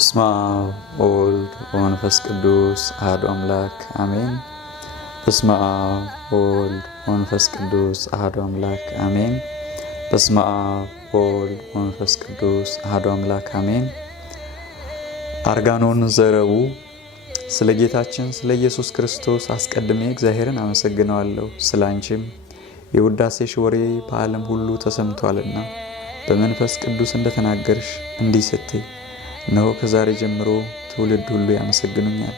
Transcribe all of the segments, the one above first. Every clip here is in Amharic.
በስመ አብ ወወልድ ወመንፈስ ቅዱስ አሐዱ አምላክ አሜን። በስመ አብ ወወልድ ወመንፈስ ቅዱስ አሐዱ አምላክ አሜን። በስመ አብ ወወልድ ወመንፈስ ቅዱስ አሐዱ አምላክ አሜን። አርጋኖን ዘረቡዕ ስለ ጌታችን ስለ ኢየሱስ ክርስቶስ አስቀድሜ እግዚአብሔርን አመሰግነዋለሁ። ስላንቺም የውዳሴሽ ወሬ በዓለም ሁሉ ተሰምቷልና በመንፈስ ቅዱስ እንደተናገርሽ እንዲህ ስትይ እነሆ ከዛሬ ጀምሮ ትውልድ ሁሉ ያመሰግኑኛል።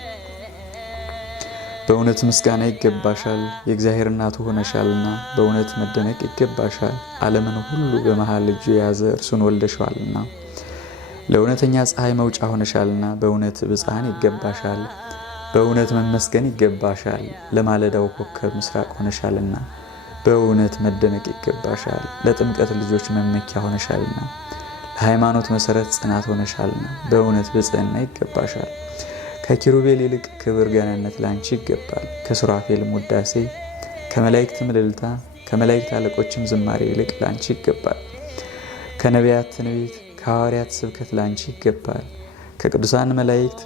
በእውነት ምስጋና ይገባሻል፣ የእግዚአብሔር እናቱ ሆነሻልና በእውነት መደነቅ ይገባሻል። ዓለምን ሁሉ በመሃል እጁ የያዘ እርሱን ወልደሻልና ለእውነተኛ ፀሐይ መውጫ ሆነሻልና በእውነት ብፅዓን ይገባሻል። በእውነት መመስገን ይገባሻል። ለማለዳው ኮከብ ምስራቅ ሆነሻልና በእውነት መደነቅ ይገባሻል። ለጥምቀት ልጆች መመኪያ ሆነሻልና ለሃይማኖት መሰረት ጽናት ሆነሻልና በእውነት ብፅዕና ይገባሻል። ከኪሩቤል ይልቅ ክብር ገናነት ላንቺ ይገባል። ከሱራፌልም ውዳሴ ከመላእክትም እልልታ ከመላእክት አለቆችም ዝማሬ ይልቅ ላንቺ ይገባል። ከነቢያት ትንቢት ከሐዋርያት ስብከት ላንቺ ይገባል። ከቅዱሳን መላእክት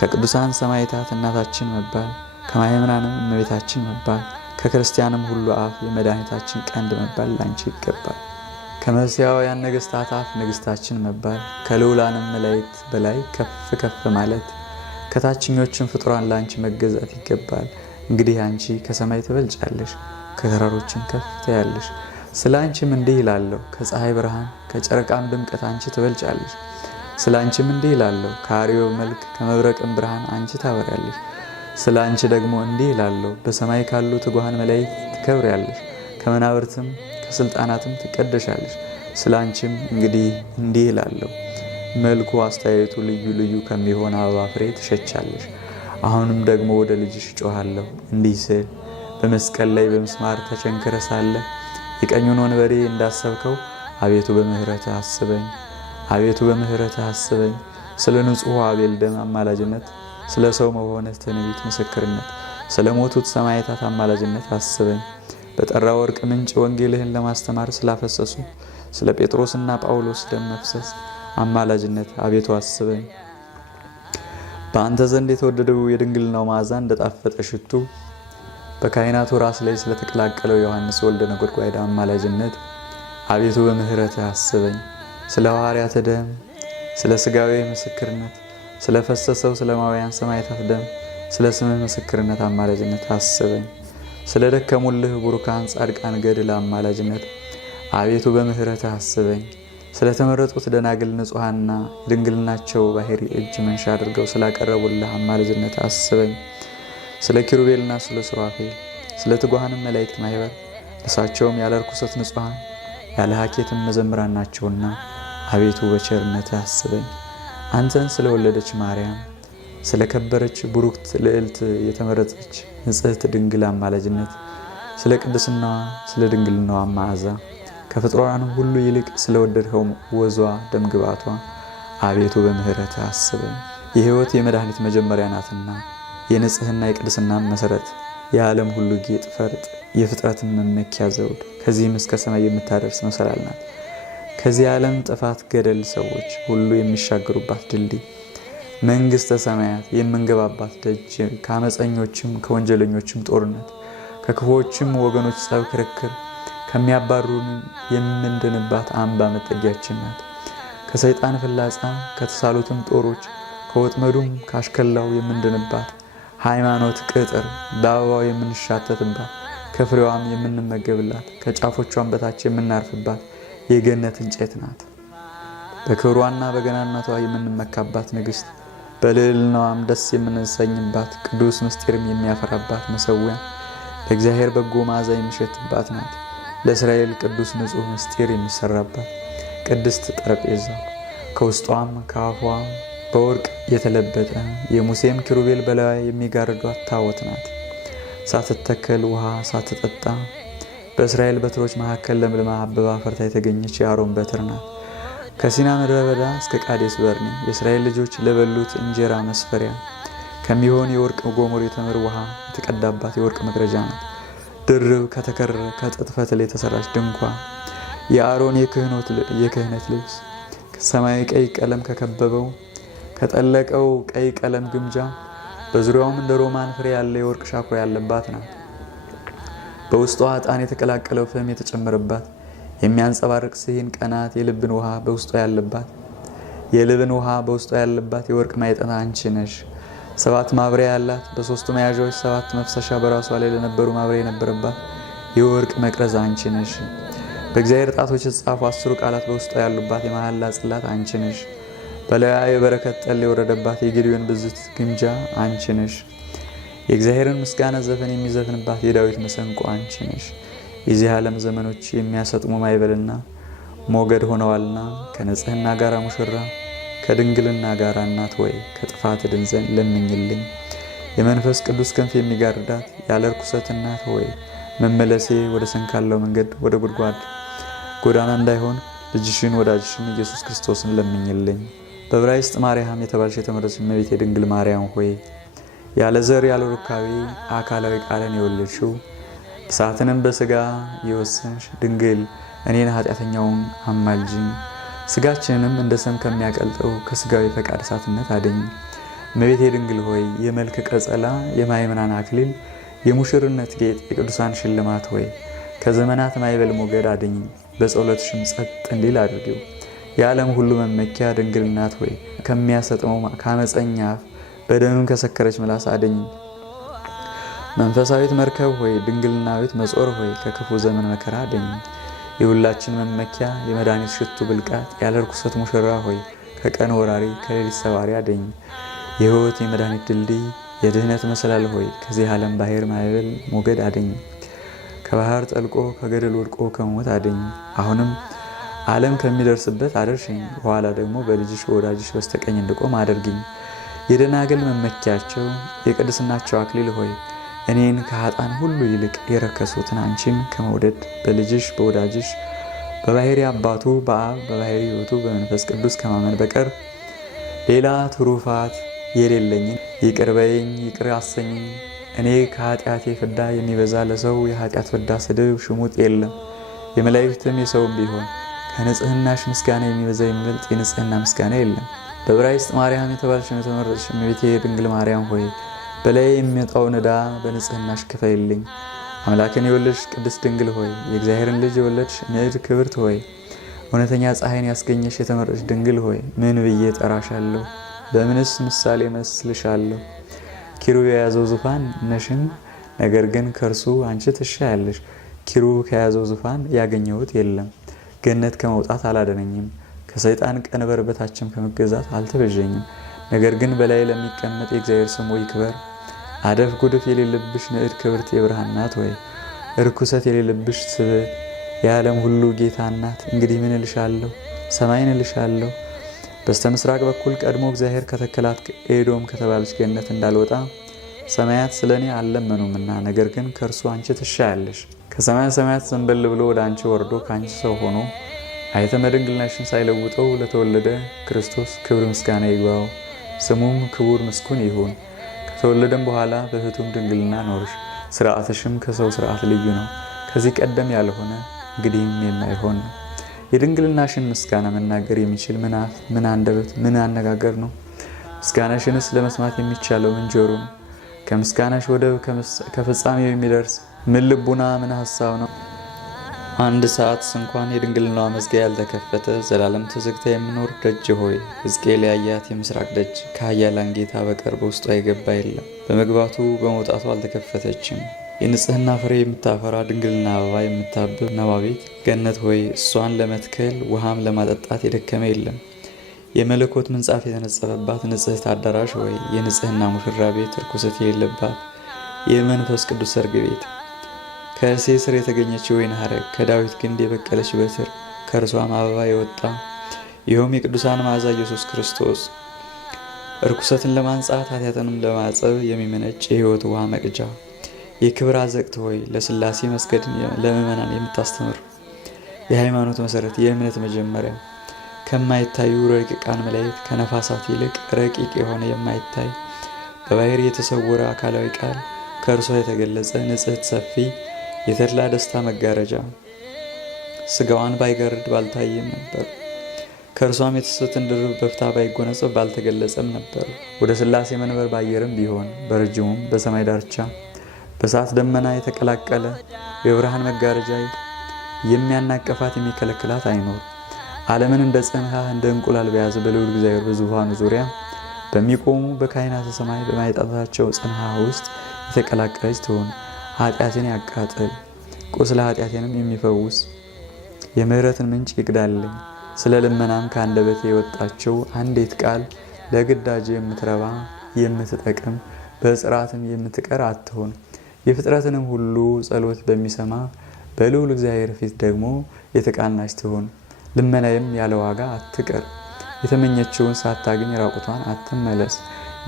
ከቅዱሳን ሰማዕታት እናታችን መባል ከማእምራንም እመቤታችን መባል ከክርስቲያንም ሁሉ አፍ የመድኃኒታችን ቀንድ መባል ላንቺ ይገባል። ከመሲያውያን ነገስታት አፍ ንግስታችን መባል ከልዑላንም መላእክት በላይ ከፍ ከፍ ማለት ከታችኞችን ፍጡራን ላንቺ መገዛት ይገባል። እንግዲህ አንቺ ከሰማይ ትበልጫለሽ፣ ከተራሮችም ከፍ ትያለሽ። ስለ አንቺም እንዲህ ይላለሁ፣ ከፀሐይ ብርሃን ከጨረቃም ድምቀት አንቺ ትበልጫለሽ። ስለ አንቺም እንዲህ ይላለሁ፣ ከአርዮብ መልክ ከመብረቅም ብርሃን አንቺ ታበሪያለሽ። ስለ አንቺ ደግሞ እንዲህ ይላለሁ፣ በሰማይ ካሉ ትጉሃን መላእክት ትከብሪያለሽ፣ ከመናብርትም ከስልጣናትም ትቀደሻለሽ። ስለ አንቺም እንግዲህ እንዲህ ይላለሁ፣ መልኩ አስተያየቱ ልዩ ልዩ ከሚሆን አበባ ፍሬ ትሸቻለሽ። አሁንም ደግሞ ወደ ልጅሽ ጮኻለሁ እንዲህ ስል፣ በመስቀል ላይ በምስማር ተቸንክረ ሳለ የቀኙን ወንበሬ እንዳሰብከው አቤቱ በምህረትህ አስበኝ። አቤቱ በምህረትህ አስበኝ። ስለ ንጹሑ አቤል ደም አማላጅነት፣ ስለ ሰው መሆንህ ትንቢት ምስክርነት፣ ስለ ሞቱት ሰማዕታት አማላጅነት አስበኝ። በጠራ ወርቅ ምንጭ ወንጌልህን ለማስተማር ስላፈሰሱ ስለ ጴጥሮስና ጳውሎስ ደም መፍሰስ አማላጅነት አቤቱ አስበኝ። በአንተ ዘንድ የተወደደው የድንግልናው መዓዛ እንደጣፈጠ ሽቱ በካህናቱ ራስ ላይ ስለተቀላቀለው ዮሐንስ ወልደ ነጎድጓድ አማላጅነት አቤቱ በምህረትህ አስበኝ። ስለ ሐዋርያት ደም ስለ ሥጋዊ ምስክርነት ስለፈሰሰው ስለ ማውያን ሰማዕታት ደም ስለ ስምህ ምስክርነት አማላጅነት አስበኝ። ስለ ደከሙልህ ቡሩካን ጻድቃን ገድል አማላጅነት አቤቱ በምህረትህ አስበኝ። ስለ ተመረጡት ደናግል ንጹሐንና የድንግልናቸው ባህሪ እጅ መንሻ አድርገው ስላቀረቡልህ አማላጅነት አስበኝ። ስለ ኪሩቤልና ስለ ሱራፌል ስለ ትጉሃንም መላእክት ማህበር እርሳቸውም ያለ ርኩሰት ንጹሐን ያለ ሀኬትም መዘምራን ናቸውና አቤቱ በቸርነትህ አስበኝ። አንተን ስለወለደች ማርያም ስለ ከበረች ቡሩክት ልዕልት የተመረጠች ንጽሕት ድንግል አማላጅነት ስለ ቅድስናዋ ስለ ድንግልናዋ መዓዛ ከፍጡራን ሁሉ ይልቅ ስለወደድኸው ወዟ ደምግባቷ አቤቱ በምህረትህ አስበኝ። የሕይወት የመድኃኒት መጀመሪያ ናትና የንጽሕና የቅድስና መሰረት የዓለም ሁሉ ጌጥ ፈርጥ የፍጥረትን መመኪያ ዘውድ ከዚህም እስከ ሰማይ የምታደርስ መሰላል ናት። ከዚህ ዓለም ጥፋት ገደል ሰዎች ሁሉ የሚሻገሩባት ድልድይ መንግሥተ ሰማያት የምንገባባት ደጅ ከአመፀኞችም ከወንጀለኞችም ጦርነት ከክፉዎችም ወገኖች ጸብ ክርክር ከሚያባሩን የምንድንባት አምባ መጠጊያችን ናት። ከሰይጣን ፍላጻ ከተሳሉትም ጦሮች ከወጥመዱም ካሽከላው የምንድንባት ሃይማኖት ቅጥር በአበባው የምንሻተትባት ከፍሬዋም የምንመገብላት ከጫፎቿን በታች የምናርፍባት የገነት እንጨት ናት። በክብሯና በገናናቷ የምንመካባት ንግሥት በልዕልናዋም ደስ የምንሰኝባት ቅዱስ ምስጢርም የሚያፈራባት መሰዊያ ለእግዚአብሔር በጎ መዓዛ የሚሸትባት ናት። ለእስራኤል ቅዱስ ንጹሕ ምስጢር የሚሰራባት ቅድስት ጠረጴዛ ከውስጧም ከአፏ በወርቅ የተለበጠ የሙሴም ኪሩቤል በላዩ የሚጋርዷት ታቦት ናት። ሳትተከል ውሃ ሳትጠጣ በእስራኤል በትሮች መካከል ለምልማ አበባ ፈርታ የተገኘች የአሮን በትር ናት። ከሲና ምድረ በዳ እስከ ቃዴስ በርኔ የእስራኤል ልጆች ለበሉት እንጀራ መስፈሪያ ከሚሆን የወርቅ ጎሞር የተምር ውሃ የተቀዳባት የወርቅ መቅረጃ ናት። ድርብ ከተከረረ ከጥጥ ፈትል የተሰራች ድንኳን የአሮን የክህነት ልብስ ሰማያዊ ቀይ ቀለም ከከበበው ከጠለቀው ቀይ ቀለም ግምጃ በዙሪያውም እንደ ሮማን ፍሬ ያለ የወርቅ ሻኩራ ያለባት ናት። በውስጧ ዕጣን የተቀላቀለው ፍም የተጨመረባት የሚያንጸባርቅ ስሂን ቀናት የልብን ውሃ በውስጧ ያለባት የወርቅ ማዕጠንት አንቺ ነሽ። 7 ማብሪያ ያላት በ3 መያዣዎች 7 መፍሰሻ በራሷ ላይ ለነበሩ ማብሪያ የነበረባት የወርቅ መቅረዝ አንቺ ነሽ። በእግዚአብሔር ጣቶች የተጻፉ 10 ቃላት በውስጧ ያሉባት የመሐላ ጽላት አንቺ ነሽ። በላዩ የበረከት ጠል የወረደባት የጌዴዎን ብዝት ግምጃ አንቺ ነሽ። የእግዚአብሔርን ምስጋና ዘፈን የሚዘፍንባት የዳዊት መሰንቆ አንቺ ነሽ። የዚህ ዓለም ዘመኖች የሚያሰጥሙ ማይበልና ሞገድ ሆነዋልና ከንጽህና ጋር ሙሽራ ከድንግልና ጋር እናት ወይ ከጥፋት ድን ዘንድ ለምኝልኝ። የመንፈስ ቅዱስ ክንፍ የሚጋርዳት ያለ ርኩሰት እናት ወይ መመለሴ ወደ ሰንካለው መንገድ ወደ ጉድጓድ ጎዳና እንዳይሆን ልጅሽን ወዳጅሽን ኢየሱስ ክርስቶስን ለምኝልኝ። በዕብራይስጥ ማርያም የተባልሽ የተመረጥሽ እመቤቴ ድንግል ማርያም ሆይ ያለ ዘር ያለ ሩካቤ አካላዊ ቃልን የወለድሽው እሳትንም በስጋ የወሰንሽ ድንግል እኔን ኃጢአተኛውን አማልጅኝ። ስጋችንንም እንደ ሰም ከሚያቀልጠው ከስጋዊ ፈቃድ እሳትነት አደኝ። እመቤቴ ድንግል ሆይ የመልክ ቀጸላ የማይምናን አክሊል የሙሽርነት ጌጥ የቅዱሳን ሽልማት ሆይ ከዘመናት ማይበል ሞገድ አደኝ። በጸሎትሽም ጸጥ እንዲል አድርጊው። የዓለም ሁሉ መመኪያ ድንግል እናት ሆይ ከሚያሰጥመው ከአመፀኛ አፍ በደምም ከሰከረች ምላስ አደኝ። መንፈሳዊት መርከብ ሆይ ድንግልናዊት መጾር ሆይ ከክፉ ዘመን መከራ አደኝ። የሁላችን መመኪያ የመድኃኒት ሽቱ ብልቃት ያለ ርኩሰት ሙሽራ ሆይ ከቀን ወራሪ ከሌሊት ሰባሪ አደኝ። የሕይወት የመድኃኒት ድልድይ የድህነት መሰላል ሆይ ከዚህ ዓለም ባህር ማዕበል ሞገድ አደኝ። ከባህር ጠልቆ ከገደል ወድቆ ከሞት አደኝ። አሁንም ዓለም ከሚደርስበት አደርሽኝ። በኋላ ደግሞ በልጅሽ በወዳጅሽ በስተቀኝ እንድቆም አድርጊኝ። የደናግል መመኪያቸው የቅድስናቸው አክሊል ሆይ እኔን ከኃጥአን ሁሉ ይልቅ የረከሱትን አንቺን ከመውደድ በልጅሽ በወዳጅሽ በባሕሪ አባቱ በአብ በባሕሪ ሕይወቱ በመንፈስ ቅዱስ ከማመን በቀር ሌላ ትሩፋት የሌለኝን ይቅር በይኝ፣ ይቅር አሰኝኝ። እኔ ከኃጢአቴ ፍዳ የሚበዛ ለሰው የኃጢአት ፍዳ ስድብ ሽሙጥ የለም። የመላእክትም የሰውም ቢሆን ከንጽህናሽ ምስጋና የሚበዛ የሚበልጥ የንጽህና ምስጋና የለም። በዕብራይስጥ ማርያም የተባልሽ የተመረጥሽ እመቤቴ ድንግል ማርያም ሆይ በላይ የሚመጣውን ዕዳ በንጽህናሽ ክፈይልኝ። አምላክን የወለድሽ ቅድስት ድንግል ሆይ የእግዚአብሔርን ልጅ የወለድሽ ንዕድ ክብርት ሆይ እውነተኛ ፀሐይን ያስገኘሽ የተመረጥሽ ድንግል ሆይ ምን ብዬ ጠራሻለሁ? በምንስ ምሳሌ መስልሻለሁ? ኪሩብ የያዘው ዙፋን ነሽን፣ ነገር ግን ከእርሱ አንቺ ትሻያለሽ። ኪሩብ ከያዘው ዙፋን ያገኘሁት የለም። ገነት ከመውጣት አላደነኝም፣ ከሰይጣን ቀንበር በታችም ከመገዛት አልተበዠኝም። ነገር ግን በላይ ለሚቀመጥ የእግዚአብሔር ስሙ ይክበር። አደፍ ጉድፍ የሌለብሽ ንዕድ ክብርት የብርሃን ናት ወይ ርኩሰት የሌለብሽ ስብዕት የዓለም ሁሉ ጌታ ናት። እንግዲህ ምን እልሻለሁ? ሰማይን እልሻለሁ። በስተ ምስራቅ በኩል ቀድሞ እግዚአብሔር ከተከላት ኤዶም ከተባለች ገነት እንዳልወጣ ሰማያት ስለ እኔ አልለመኑምና፣ ነገር ግን ከእርሱ አንቺ ትሻያለሽ። ከሰማያ ሰማያት ዘንበል ብሎ ወደ አንቺ ወርዶ ከአንቺ ሰው ሆኖ አይተመ ድንግልናሽን ሳይለውጠው ለተወለደ ክርስቶስ ክብር ምስጋና ይግባው። ስሙም ክቡር ምስኩን ይሁን። ከተወለደም በኋላ በሕቱም ድንግልና ኖርሽ። ስርዓትሽም ከሰው ስርዓት ልዩ ነው፣ ከዚህ ቀደም ያልሆነ እንግዲህም የማይሆን ነው። የድንግልናሽን ምስጋና መናገር የሚችል ምን አፍ፣ ምን አንደበት፣ ምን አነጋገር ነው? ምስጋናሽንስ ለመስማት የሚቻለው ምን ጆሮ ነው? ከምስጋናሽ ወደብ ከፍጻሜው የሚደርስ ምን ልቡና፣ ምን ሀሳብ ነው? አንድ ሰዓት እንኳን የድንግልናዋ መዝጊያ ያልተከፈተ ዘላለም ተዘግታ የምኖር ደጅ ሆይ ሕዝቅኤል ያያት የምስራቅ ደጅ ከኃያላን ጌታ በቀር በውስጧ የገባ የለም። በመግባቱ በመውጣቱ አልተከፈተችም። የንጽህና ፍሬ የምታፈራ ድንግልና አበባ የምታብብ ነባቤት ገነት ሆይ እሷን ለመትከል ውሃም ለማጠጣት የደከመ የለም። የመለኮት ምንጻፍ የተነጸፈባት ንጽሕት አዳራሽ ሆይ የንጽህና ሙሽራ ቤት ርኩሰት የሌለባት የመንፈስ ቅዱስ ሰርግ ቤት ከእሴይ ስር የተገኘች የወይን ሐረግ ከዳዊት ግንድ የበቀለች በትር ከእርሷም አበባ የወጣ ይኸውም የቅዱሳን መዓዛ ኢየሱስ ክርስቶስ ርኩሰትን ለማንጻት ኃጢአትንም ለማጸብ የሚመነጭ የሕይወት ውሃ መቅጃ የክብር አዘቅት ሆይ ለሥላሴ መስገድን ለምእመናን የምታስተምር የሃይማኖት መሠረት የእምነት መጀመሪያ ከማይታዩ ረቂቃን መላእክት ከነፋሳት ይልቅ ረቂቅ የሆነ የማይታይ በባሕሪ የተሰወረ አካላዊ ቃል ከእርሷ የተገለጸ ንጽሕት ሰፊ የተድላ ደስታ መጋረጃ ስጋዋን ባይጋርድ ባልታየም ነበር። ከእርሷም የተሰጡትን ድርብ በፍታ ባይጎናጸፍ ባልተገለጸም ነበር። ወደ ሥላሴ መንበር ባየርም ቢሆን በረጅሙም በሰማይ ዳርቻ በእሳት ደመና የተቀላቀለ የብርሃን መጋረጃ የሚያናቀፋት የሚከለክላት አይኖር። ዓለምን እንደ ጽንሐ እንደ እንቁላል በያዘ በልዑል እግዚአብሔር በዙፋኑ ዙሪያ በሚቆሙ በካህናተ ሰማይ በማይጠፋቸው ጽንሐ ውስጥ የተቀላቀለች ትሆን። ኃጢአቴን ያቃጥል ቁስለ ኃጢአቴንም የሚፈውስ የምህረትን ምንጭ ይቅዳልኝ። ስለ ልመናም ከአንደበቴ የወጣችው አንዲት ቃል ለግዳጅ የምትረባ የምትጠቅም በጽራትም የምትቀር አትሆን። የፍጥረትንም ሁሉ ጸሎት በሚሰማ በልዑል እግዚአብሔር ፊት ደግሞ የተቃናች ትሆን። ልመናዬም ያለ ዋጋ አትቀር። የተመኘችውን ሳታገኝ ራቁቷን አትመለስ።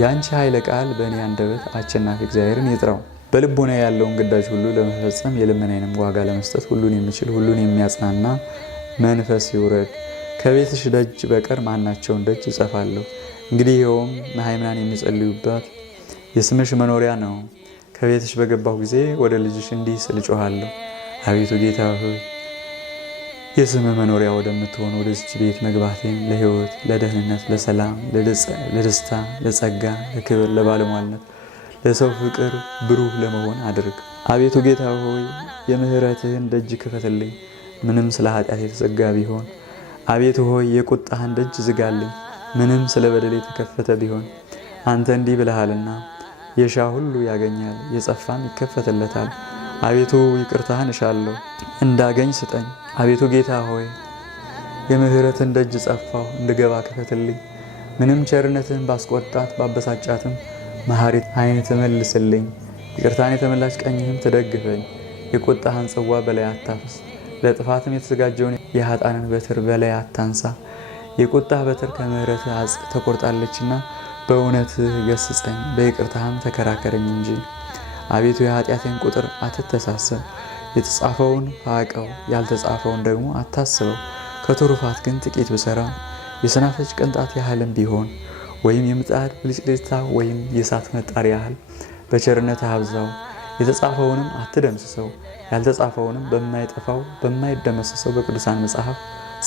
የአንቺ ኃይለ ቃል በእኔ አንደበት አሸናፊ እግዚአብሔርን ይጥራው። በልቦና ያለውን ግዳጅ ሁሉ ለመፈጸም የልመናዬንም ዋጋ ለመስጠት ሁሉን የሚችል ሁሉን የሚያጽናና መንፈስ ይውረድ። ከቤትሽ ደጅ በቀር ማናቸውን ደጅ እጸፋለሁ። እንግዲህ ይኸውም መሃይምናን የሚጸልዩባት የስምሽ መኖሪያ ነው። ከቤትሽ በገባሁ ጊዜ ወደ ልጅሽ እንዲህ ስል ጮኻለሁ። አቤቱ ጌታ ሆይ የስም መኖሪያ ወደምትሆን ወደዚች ቤት መግባቴን ለሕይወት፣ ለደህንነት፣ ለሰላም፣ ለደስታ፣ ለጸጋ፣ ለክብር፣ ለባለሟልነት፣ ለሰው ፍቅር ብሩህ ለመሆን አድርግ። አቤቱ ጌታ ሆይ የምህረትህን ደጅ ክፈትልኝ፣ ምንም ስለ ኃጢአት የተዘጋ ቢሆን። አቤቱ ሆይ የቁጣህን ደጅ ዝጋልኝ፣ ምንም ስለ በደል የተከፈተ ቢሆን። አንተ እንዲህ ብለሃልና የሻ ሁሉ ያገኛል፣ የጸፋም ይከፈትለታል። አቤቱ ይቅርታህን እሻለሁ፣ እንዳገኝ ስጠኝ። አቤቱ ጌታ ሆይ የምህረትን ደጅ ጸፋሁ፣ እንድገባ ክፈትልኝ። ምንም ቸርነትህን ባስቆጣት ባበሳጫትም መሐሪት ዓይን ትመልስልኝ። ይቅርታን የተመላች ቀኝህም ትደግፈኝ። የቁጣህን ጽዋ በላይ አታፍስ፣ ለጥፋትም የተዘጋጀውን የኃጥአንን በትር በላይ አታንሳ። የቁጣህ በትር ከምሕረትህ አጽቅ ተቆርጣለችና በእውነትህ ገስጸኝ፣ በይቅርታህም ተከራከረኝ እንጂ። አቤቱ የኃጢአቴን ቁጥር አትተሳሰብ፣ የተጻፈውን ፋቀው ያልተጻፈውን ደግሞ አታስበው። ከትሩፋት ግን ጥቂት ብሰራ የሰናፍጭ ቅንጣት ያህልም ቢሆን ወይም የምጣድ ብልጭልጭታ ወይም የእሳት መጣር ያህል በቸርነትህ አብዛው። የተጻፈውንም አትደምስሰው፣ ያልተጻፈውንም በማይጠፋው በማይደመሰሰው በቅዱሳን መጽሐፍ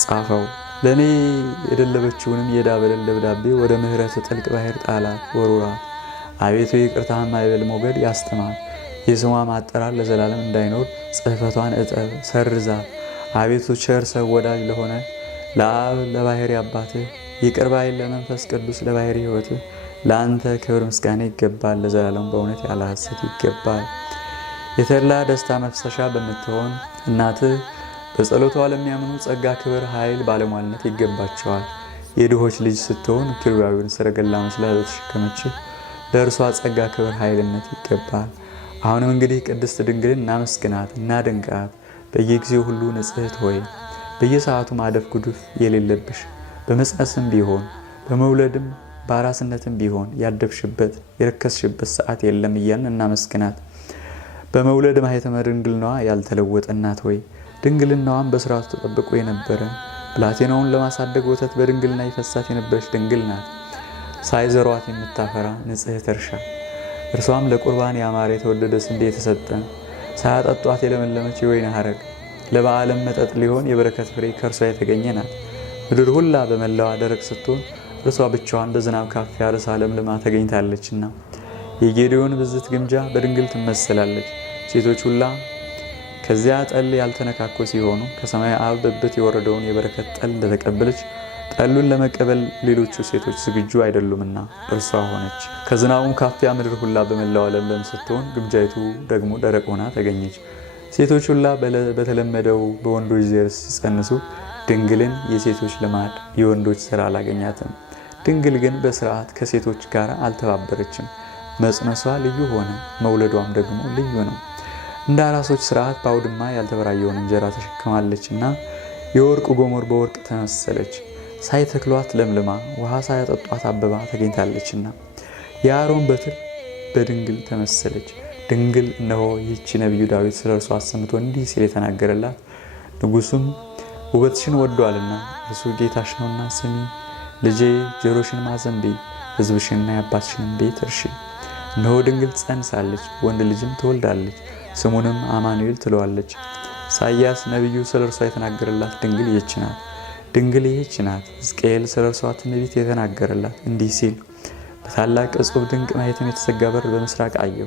ጻፈው። ለእኔ የደለበችውንም የዕዳ በደል ደብዳቤ ወደ ምሕረት ጥልቅ ባሕር ጣላት ወሩራት። አቤቱ የይቅርታህን ማዕበል ሞገድ ያስተማር፣ የስሟ ማጠራር ለዘላለም እንዳይኖር ጽሕፈቷን እጠብ ሰርዛት። አቤቱ ቸር ሰው ወዳጅ ለሆነ ለአብ ለባሕሪ አባትህ ይቅር ባይ ለመንፈስ ቅዱስ ለባሕሪ ሕይወትህ ለአንተ ክብር ምስጋና ይገባል፣ ለዘላለም በእውነት ያለ ሐሰት ይገባል። የተድላ ደስታ መፍሰሻ በምትሆን እናትህ በጸሎቷ ለሚያምኑ ጸጋ፣ ክብር፣ ኃይል፣ ባለሟልነት ይገባቸዋል። የድሆች ልጅ ስትሆን ኪሩቤልን ሰረገላ መስላ ለተሸከመችህ ለእርሷ ጸጋ፣ ክብር፣ ኃይልነት ይገባል። አሁንም እንግዲህ ቅድስት ድንግልን እናመስግናት እናድንቃት። በየጊዜው ሁሉ ንጽሕት ሆይ በየሰዓቱ ማደፍ ጉዱፍ የሌለብሽ በመጽነስም ቢሆን በመውለድም በአራስነትም ቢሆን ያደፍሽበት የረከስሽበት ሰዓት የለም እያልን እናመስግናት። በመውለድ ማኅተመ ድንግልናዋ ያልተለወጠ እናት ሆይ ድንግልናዋን በስርዓቱ ተጠብቆ የነበረ ብላቴናውን ለማሳደግ ወተት በድንግልና ይፈሳት የነበረች ድንግል ናት። ሳይዘሯት የምታፈራ ንጽሕት እርሻ፣ እርሷም ለቁርባን ያማረ የተወደደ ስንዴ የተሰጠ ሳያጠጧት የለመለመች የወይን ሐረግ ለበዓለም መጠጥ ሊሆን የበረከት ፍሬ ከእርሷ የተገኘ ናት። ምድር ሁላ በመላዋ ደረቅ ስትሆን እርሷ ብቻዋን በዝናብ ካፊያ ርሳ ለምልማ ተገኝታለችና የጌዴዎን ብዝት ግምጃ በድንግል ትመሰላለች። ሴቶች ሁላ ከዚያ ጠል ያልተነካኮ ሲሆኑ ከሰማይ አብ ብብት የወረደውን የበረከት ጠል እንደተቀበለች ጠሉን ለመቀበል ሌሎቹ ሴቶች ዝግጁ አይደሉምና እርሷ ሆነች። ከዝናቡም ካፊያ ምድር ሁላ በመላዋ ለምለም ስትሆን ግምጃይቱ ደግሞ ደረቅ ሆና ተገኘች። ሴቶች ሁላ በተለመደው በወንዶች ዘር ሲጸንሱ ድንግልን የሴቶች ልማድ የወንዶች ስራ አላገኛትም። ድንግል ግን በስርዓት ከሴቶች ጋር አልተባበረችም። መጽነሷ ልዩ ሆነ፣ መውለዷም ደግሞ ልዩ ነው። እንደ አራሶች ስርዓት በአውድማ ያልተበራየውን እንጀራ ተሸክማለችና የወርቅ ጎሞር በወርቅ ተመሰለች። ሳይተክሏት ለምልማ ውሃ ሳያጠጧት አበባ ተገኝታለችና የአሮን በትር በድንግል ተመሰለች። ድንግል እነሆ ይህች ነቢዩ ዳዊት ስለ እርሷ አሰምቶ እንዲህ ሲል የተናገረላት ንጉሱም ውበትሽን ወዷልና እርሱ ጌታሽ ነውና ስሚ። ልጄ ጆሮሽን ማዘንቢ፣ ሕዝብሽንና የአባትሽንም ቤት እርሺ። እነሆ ድንግል ጸንሳለች፣ ወንድ ልጅም ትወልዳለች፣ ስሙንም አማኑኤል ትለዋለች። ኢሳይያስ ነቢዩ ስለ እርሷ የተናገረላት ድንግል ይህች ናት። ድንግል ይህች ናት። ሕዝቅኤል ስለ እርሷ ትንቢት የተናገረላት እንዲህ ሲል በታላቅ እጹብ ድንቅ ማየትም የተዘጋ በር በምስራቅ አየሁ።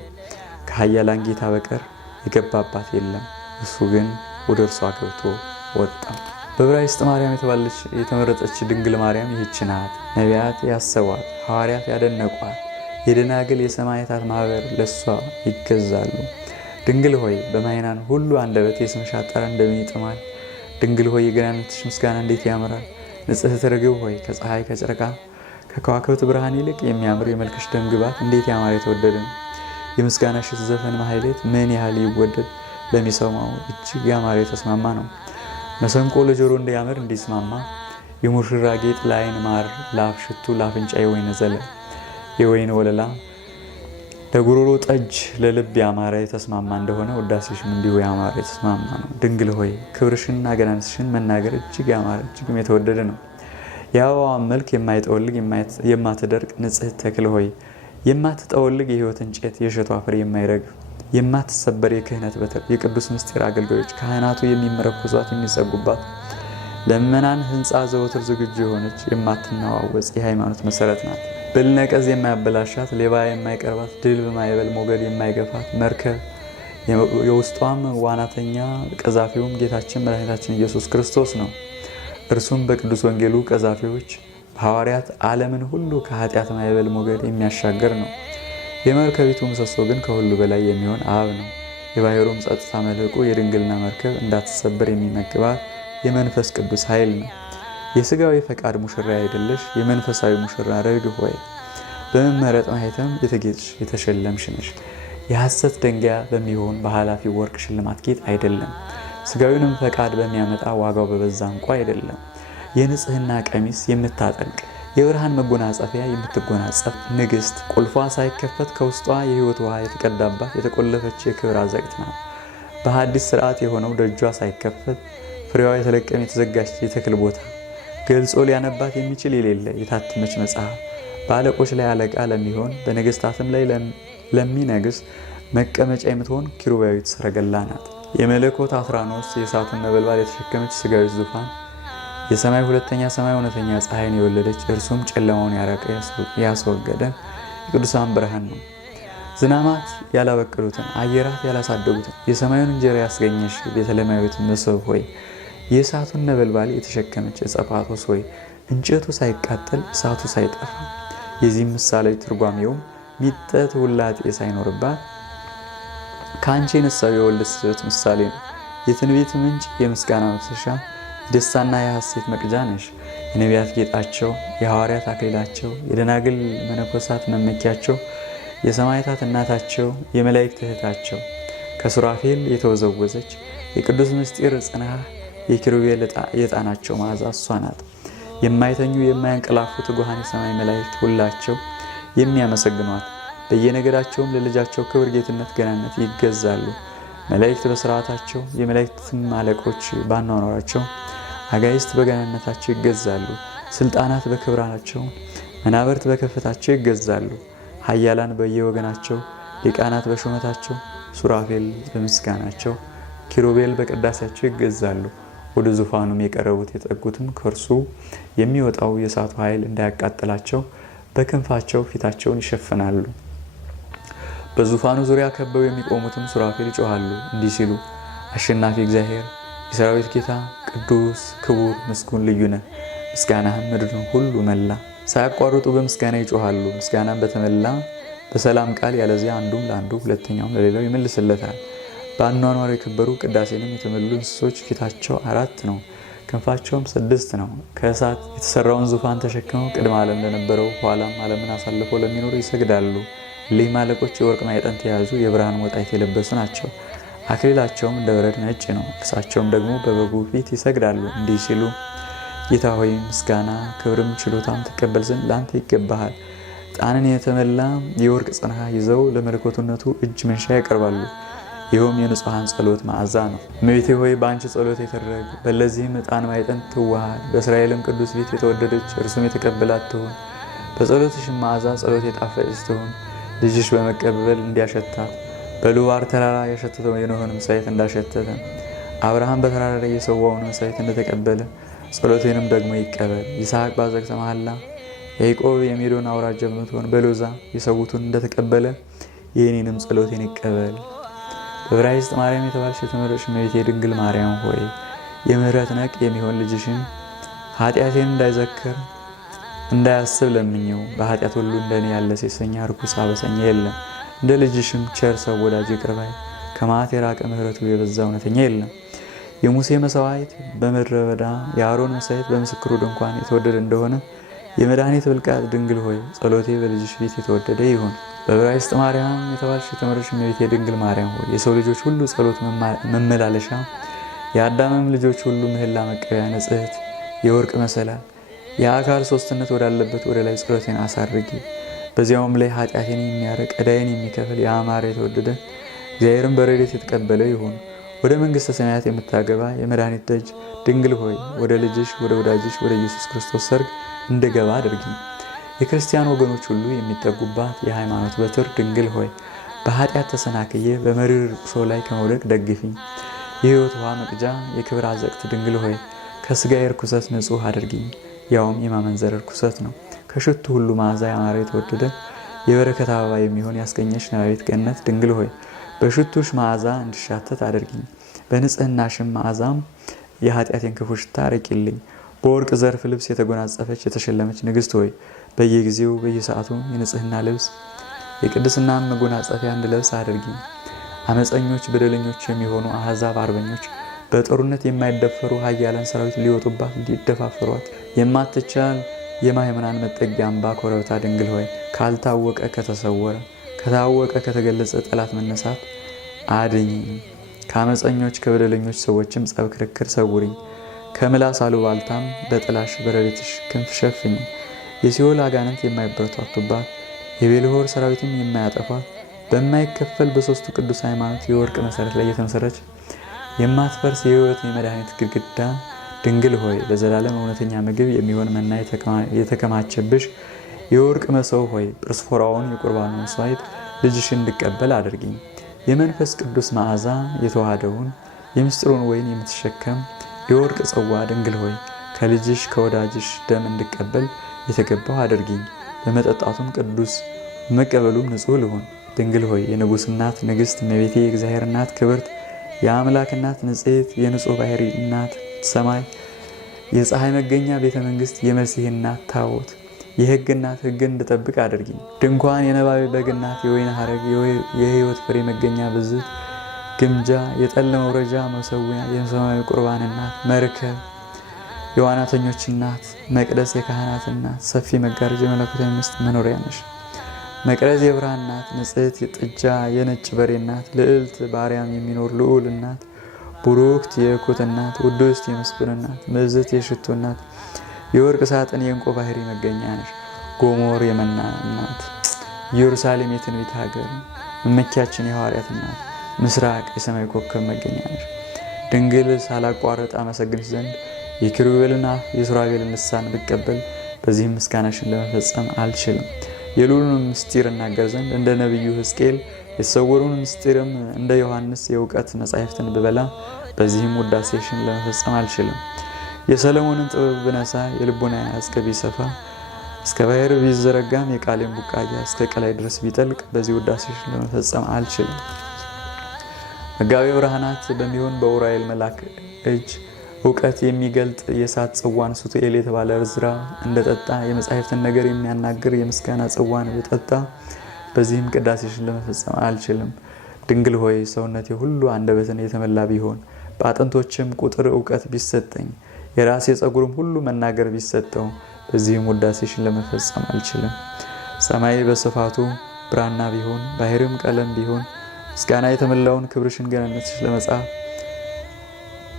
ከኃያላን ጌታ በቀር የገባባት የለም። እሱ ግን ወደ እርሷ ገብቶ ወጣ። በዕብራይስጥ ማርያም የተባለች የተመረጠች ድንግል ማርያም ይህች ናት። ነቢያት ያሰቧት፣ ሐዋርያት ያደነቋት፣ የደናግል የሰማዕታት ማህበር ለሷ ይገዛሉ። ድንግል ሆይ በማይናን ሁሉ አንደበት የስምሽ አጠራር እንደምን ይጥማል። ድንግል ሆይ የገናንነትሽ ምስጋና እንዴት ያምራል። ንጽሕት ርግብ ሆይ ከፀሐይ ከጨረቃ ከከዋክብት ብርሃን ይልቅ የሚያምር የመልክሽ ደም ግባት እንዴት ያማረ የተወደደ ነው። የምስጋናሽ ዘፈን ማህሌት ምን ያህል ይወደድ፣ ለሚሰማው እጅግ ያማረ የተስማማ ነው። መሰንቆ ለጆሮ እንዲያምር እንዲስማማ፣ የሙሽራ ጌጥ ለዓይን ማር፣ ለአፍ ሽቱ ለአፍንጫ የወይን ዘለ የወይን ወለላ፣ ለጉሮሮ ጠጅ ለልብ ያማረ የተስማማ እንደሆነ ውዳሴሽም እንዲሁ ያማረ የተስማማ ነው። ድንግል ሆይ ክብርሽንና ገናንትሽን መናገር እጅግ ያማረ እጅግም የተወደደ ነው። የአበባዋን መልክ የማይጠወልግ የማትደርቅ ንጽሕት ተክል ሆይ የማትጠወልግ የሕይወት እንጨት የእሸቷ ፍሬ የማይረግፍ የማትሰበር የክህነት በትር የቅዱስ ምስጢር አገልጋዮች ካህናቱ የሚመረኮዟት የሚጸጉባት ለምእመናን ሕንፃ ዘወትር ዝግጁ የሆነች የማትናዋወጽ የሃይማኖት መሰረት ናት። ብል ነቀዝ የማያበላሻት ሌባ የማይቀርባት ድል በማይበል ሞገድ የማይገፋት መርከብ የውስጧም ዋናተኛ ቀዛፊውም ጌታችን መድኃኒታችን ኢየሱስ ክርስቶስ ነው። እርሱም በቅዱስ ወንጌሉ ቀዛፊዎች ሐዋርያት ዓለምን ሁሉ ከኃጢአት ማይበል ሞገድ የሚያሻገር ነው። የመርከቢቱ ምሰሶ ግን ከሁሉ በላይ የሚሆን አብ ነው። የባሕሩም ጸጥታ መልሕቁ የድንግልና መርከብ እንዳትሰበር የሚመግባት የመንፈስ ቅዱስ ኃይል ነው። የሥጋዊ ፈቃድ ሙሽራ አይደለሽ፣ የመንፈሳዊ ሙሽራ ርግብ ሆይ በመመረጥ ማኅተም የተጌጥሽ የተሸለምሽ ነሽ። የሐሰት ደንጊያ በሚሆን በኃላፊ ወርቅ ሽልማት ጌጥ አይደለም። ሥጋዊንም ፈቃድ በሚያመጣ ዋጋው በበዛ እንኳ አይደለም። የንጽሕና ቀሚስ የምታጠልቅ የብርሃን መጎናጸፊያ የምትጎናጸፍ ንግሥት ቁልፏ ሳይከፈት ከውስጧ የሕይወት ውሃ የተቀዳባት የተቆለፈች የክብር አዘቅት ናት። በሐዲስ ሥርዓት የሆነው ደጇ ሳይከፈት ፍሬዋ የተለቀመ የተዘጋች የተክል ቦታ ገልጾ ሊያነባት የሚችል የሌለ የታተመች መጽሐፍ በአለቆች ላይ አለቃ ለሚሆን በነገሥታትም ላይ ለሚነግስ መቀመጫ የምትሆን ኪሩባዊት ሰረገላ ናት። የመለኮት አትራኖስ የእሳቱን ነበልባል የተሸከመች ሥጋዊት ዙፋን የሰማይ ሁለተኛ ሰማይ እውነተኛ ፀሐይን የወለደች እርሱም ጨለማውን ያራቀ ያስወገደ የቅዱሳን ብርሃን ነው። ዝናማት ያላበቀሉትን አየራት ያላሳደጉትን የሰማዩን እንጀራ ያስገኘሽ ቤተልሔማዊት መሶብ ሆይ የእሳቱን ነበልባል የተሸከመች ዕፀ ሆይ እንጨቱ ሳይቃጠል እሳቱ ሳይጠፋ የዚህ ምሳሌ ትርጓሜውም ሚጠት ውላጤ ሳይኖርባት ከአንቺ የነሳው የወልድ ስብዕት ምሳሌ ነው። የትንቢት ምንጭ የምስጋና መፍሰሻ የደስታና የሐሴት መቅጃ ነሽ። የነቢያት ጌጣቸው፣ የሐዋርያት አክሊላቸው፣ የደናግል መነኮሳት መመኪያቸው፣ የሰማዕታት እናታቸው፣ የመላእክት እህታቸው ከሱራፌል የተወዘወዘች የቅዱስ ምስጢር ጽንሐ የኪሩቤል የዕጣናቸው መዓዛ እሷ ናት። የማይተኙ የማያንቀላፉ ትጉሃን የሰማይ መላእክት ሁላቸው የሚያመሰግኗት በየነገዳቸውም ለልጃቸው ክብር ጌትነት ገናነት ይገዛሉ። መላእክት በሥርዓታቸው የመላእክትም አለቆች ባኗኗራቸው አጋይስት በገናነታቸው ይገዛሉ። ስልጣናት በክብራቸው መናብርት በከፍታቸው ይገዛሉ። ኃያላን በየወገናቸው ሊቃናት በሹመታቸው ሱራፌል በምስጋናቸው ኪሩቤል በቅዳሴያቸው ይገዛሉ። ወደ ዙፋኑም የቀረቡት የጠጉትም ከእርሱ የሚወጣው የእሳቱ ኃይል እንዳያቃጥላቸው በክንፋቸው ፊታቸውን ይሸፍናሉ። በዙፋኑ ዙሪያ ከበው የሚቆሙትም ሱራፌል ይጮሃሉ እንዲህ ሲሉ አሸናፊ እግዚአብሔር የሰራዊት ጌታ ቅዱስ ክቡር ምስጉን ልዩ ነህ። ምስጋናህም ምድርን ሁሉ መላ። ሳያቋርጡ በምስጋና ይጮሃሉ። ምስጋናም በተመላ በሰላም ቃል ያለዚያ አንዱም ለአንዱ ሁለተኛውም ለሌላው ይመልስለታል። በአኗኗር የከበሩ ቅዳሴንም የተመሉ እንስሶች ፊታቸው 4 ነው፣ ክንፋቸውም 6 ነው። ከእሳት የተሰራውን ዙፋን ተሸክመው ቅድመ ዓለም ለነበረው ኋላም ዓለምን አሳልፈው ለሚኖሩ ይሰግዳሉ። እሊህም አለቆች የወርቅ ማዕጠንት የያዙ የብርሃን ሞጣይት የለበሱ ናቸው። አክሊላቸውም እንደ በረድ ነጭ ነው። እርሳቸውም ደግሞ በበጉ ፊት ይሰግዳሉ እንዲህ ሲሉ ጌታ ሆይ ምስጋና ክብርም ችሎታም ትቀበል ዘንድ ለአንተ ይገባሃል። ዕጣንን የተመላ የወርቅ ጽንሐ ይዘው ለመለኮትነቱ እጅ መንሻ ያቀርባሉ። ይኸውም የንጹሐን ጸሎት መዓዛ ነው። እመቤቴ ሆይ በአንቺ ጸሎት የተደረገ በለዚህም ዕጣን ማዕጠንት ትዋሃድ። በእስራኤልም ቅዱስ ፊት የተወደደች እርሱም የተቀበላት ትሆን። በጸሎትሽም መዓዛ ጸሎት የጣፈጠች ትሆን። ልጅሽ በመቀበል እንዲያሸታት በሉባር ተራራ ያሸተተው የኖኅን መሥዋዕት እንዳሸተተ አብርሃም በተራራ ላይ የሰዋውን መሥዋዕት እንደተቀበለ ጸሎቴንም ደግሞ ይቀበል። ይስሐቅ ባዘግተ መሐላ ያዕቆብ የሜዶን አውራጃ በምትሆን በሎዛ የሰዉቱን እንደተቀበለ የእኔንም ጸሎቴን ይቀበል። በዕብራይስጥ ማርያም የተባልሽ የተመረጥሽ እመቤቴ ድንግል ማርያም ሆይ የምህረት ነቅ የሚሆን ልጅሽን ኃጢአቴን እንዳይዘክር እንዳያስብ ለምኘው። በኃጢአት ሁሉ እንደኔ ያለ ሴሰኛ ርኩስ አበሰኛ የለም። እንደ ልጅሽም ቸር ሰው ወዳጅ ይቅር ባይ ከመዓት የራቀ ምህረቱ የበዛ እውነተኛ የለም። የሙሴ መሥዋዕት በምድረ በዳ የአሮን መሥዋዕት በምስክሩ ድንኳን የተወደደ እንደሆነ የመድኃኒት ብልቃጥ ድንግል ሆይ ጸሎቴ በልጅሽ ፊት የተወደደ ይሁን። በዕብራይስጥ ማርያም የተባልሽ የተመረጥሽ እመቤቴ ድንግል ማርያም ሆይ የሰው ልጆች ሁሉ ጸሎት መመላለሻ የአዳምም ልጆች ሁሉ ምህላ መቀበያ ንጽሕት የወርቅ መሰላል የአካል ሶስትነት ወዳለበት ወደ ላይ ጸሎቴን አሳርጊ። በዚያውም ላይ ኃጢአቴን የሚያርቅ ዕዳዬን የሚከፍል የአማረ የተወደደ እግዚአብሔርን በረድኤት የተቀበለ ይሁን። ወደ መንግሥተ ሰማያት የምታገባ የመድኃኒት ደጅ ድንግል ሆይ ወደ ልጅሽ ወደ ወዳጅሽ ወደ ኢየሱስ ክርስቶስ ሰርግ እንደገባ አድርጊ። የክርስቲያን ወገኖች ሁሉ የሚጠጉባት የሃይማኖት በትር ድንግል ሆይ በኃጢአት ተሰናክዬ በመሪር ርኩሶ ላይ ከመውደቅ ደግፊኝ። የሕይወት ውሃ መቅጃ የክብር አዘቅት ድንግል ሆይ ከሥጋዬ ርኩሰት ንጹሕ አድርጊኝ። ያውም የማመንዘር ርኩሰት ነው። ከሽቱ ሁሉ መዓዛ ያማረ የተወደደ የበረከት አበባ የሚሆን ያስገኘሽ ነባቤት ገነት ድንግል ሆይ በሽቱሽ መዓዛ እንድሻተት አድርጊኝ። በንጽህናሽም መዓዛም የኃጢአቴን ክፉ ሽታ አርቂልኝ። በወርቅ ዘርፍ ልብስ የተጎናጸፈች የተሸለመች ንግሥት ሆይ በየጊዜው በየሰዓቱ የንጽህና ልብስ የቅድስናም መጎናጸፊያ እንድለብስ አድርጊኝ። አመፀኞች በደለኞች የሚሆኑ አሕዛብ አርበኞች በጦርነት የማይደፈሩ ኃያላን ሰራዊት ሊወጡባት ሊደፋፈሯት የማትቻል የማህመናን መጠጊያ አምባ ኮረብታ ድንግል ሆይ ካልታወቀ ከተሰወረ ከታወቀ ከተገለጸ ጠላት መነሳት አድኝኝ። ከአመፀኞች ከበደለኞች ሰዎችም ጸብ ክርክር ሰውሪኝ። ከምላስ አሉባልታም በጥላሽ በረድኤትሽ ክንፍ ሸፍኝ። የሲኦል አጋንንት የማይበረታቱባት የቤልሆር ሰራዊትም የማያጠፏት በማይከፈል በሦስቱ ቅዱስ ሃይማኖት የወርቅ መሰረት ላይ የተመሰረች የማትፈርስ የሕይወት የመድኃኒት ግድግዳ ድንግል ሆይ ለዘላለም እውነተኛ ምግብ የሚሆን መና የተከማቸብሽ የወርቅ መሶብ ሆይ ጵርስፎራውን የቁርባኑ መስዋዕት ልጅሽን እንድቀበል አድርጊኝ። የመንፈስ ቅዱስ መዓዛ የተዋሃደውን የምስጢሩን ወይን የምትሸከም የወርቅ ጽዋ ድንግል ሆይ ከልጅሽ ከወዳጅሽ ደም እንድቀበል የተገባው አድርጊኝ። በመጠጣቱም ቅዱስ በመቀበሉም ንጹሕ ልሁን። ድንግል ሆይ የንጉሥ እናት ንግሥት እመቤቴ የእግዚአብሔር እናት ክብርት የአምላክ እናት ንጽሕት የንጹሕ ባህሪ እናት ሰማይ የፀሐይ መገኛ ቤተ መንግሥት የመሲህ እናት ታቦት የሕግ እናት ሕግን እንድጠብቅ አድርጊኝ። ድንኳን የነባቤ በግ እናት የወይን ሐረግ የሕይወት ፍሬ መገኛ ብዝት ግምጃ የጠል መውረጃ መሰዊያ የሰማያዊ ቁርባን እናት መርከብ የዋናተኞች እናት መቅደስ የካህናት እናት ሰፊ መጋረጃ የመለኮታዊ ምስጢር መኖሪያ ነሽ። መቅረዝ የብርሃን እናት ንጽሕት ጥጃ የነጭ በሬ እናት ልዕልት ባርያም የሚኖር ልዑል እናት ቡሩክት የኩት እናት ውድስት የምስጉን እናት ምዕዝት የሽቱ እናት የወርቅ ሳጥን የእንቆ ባህሪ መገኛ ነሽ። ጎሞር የመና እናት ኢየሩሳሌም የትንቢት ሀገር መመኪያችን የሐዋርያት እናት ምስራቅ የሰማይ ኮከብ መገኛ ነሽ። ድንግል ሳላቋርጥ አመሰግንሽ ዘንድ የኪሩቤልን አፍ የሱራቤልን ልሳን ብቀበል በዚህም ምስጋናሽን ለመፈጸም አልችልም። የልዑሉን ምስጢር እናገር ዘንድ እንደ ነቢዩ ሕዝቅኤል የተሰወሩን ምስጢርም እንደ ዮሐንስ የእውቀት መጻሕፍትን ብበላ በዚህም ውዳሴሽን ለመፈጸም አልችልም። የሰለሞንን ጥበብ ብነሳ የልቡና አስከ ቢሰፋ እስከ ባሕር ቢዘረጋም የቃሌን ቡቃያ እስከ ቀላይ ድረስ ቢጠልቅ በዚህ ውዳሴሽን ለመፈጸም አልችልም። መጋቤ ብርሃናት በሚሆን በኡራኤል መልአክ እጅ እውቀት የሚገልጥ የእሳት ጽዋን ሱቱኤል የተባለ ዕዝራ እንደጠጣ የመጻሕፍትን ነገር የሚያናግር የምስጋና ጽዋን ብጠጣ በዚህም ቅዳሴሽን ለመፈጸም አልችልም። ድንግል ሆይ ሰውነቴ ሁሉ አንደበትን የተመላ ቢሆን በአጥንቶችም ቁጥር እውቀት ቢሰጠኝ የራሴ ጸጉርም ሁሉ መናገር ቢሰጠው በዚህም ውዳሴሽን ለመፈጸም አልችልም። ሰማይ በስፋቱ ብራና ቢሆን ባሕርም ቀለም ቢሆን ምስጋና የተመላውን ክብርሽን ገናነትሽ ለመጻፍ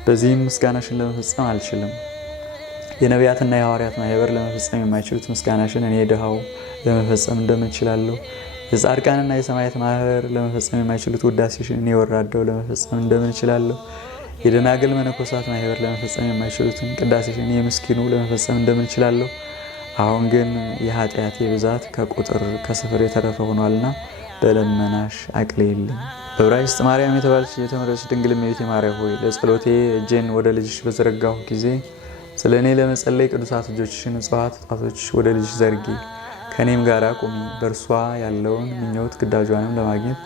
በዚህም ምስጋናሽን ለመፈጸም አልችልም። የነቢያትና የሐዋርያት ማህበር ለመፈጸም የማይችሉት ምስጋናሽን እኔ ድሃው ለመፈጸም እንደምን እችላለሁ? የጻድቃንና የሰማያት ማህበር ለመፈጸም የማይችሉት ውዳሴሽን እኔ ወራደው ለመፈጸም እንደምን እችላለሁ? የደናግል መነኮሳት ማህበር ለመፈጸም የማይችሉትን ቅዳሴሽን እኔ ምስኪኑ ለመፈጸም እንደምን እችላለሁ? አሁን ግን የኃጢአቴ ብዛት ከቁጥር ከስፍር የተረፈ ሆኗልና በለመናሽ አቅልይልኝ። በዕብራይስጥ ማርያም የተባለች የተመረጠች ድንግል እመቤቴ ማርያም ሆይ ለጸሎቴ እጄን ወደ ልጅሽ በዘረጋሁ ጊዜ ስለ እኔ ለመጸለይ ቅዱሳት እጆችሽን ንጹሐት ጣቶችሽ ወደ ልጅሽ ዘርጊ። ከእኔም ጋር ቁሚ። በእርሷ ያለውን ምኞት ግዳጇንም ለማግኘት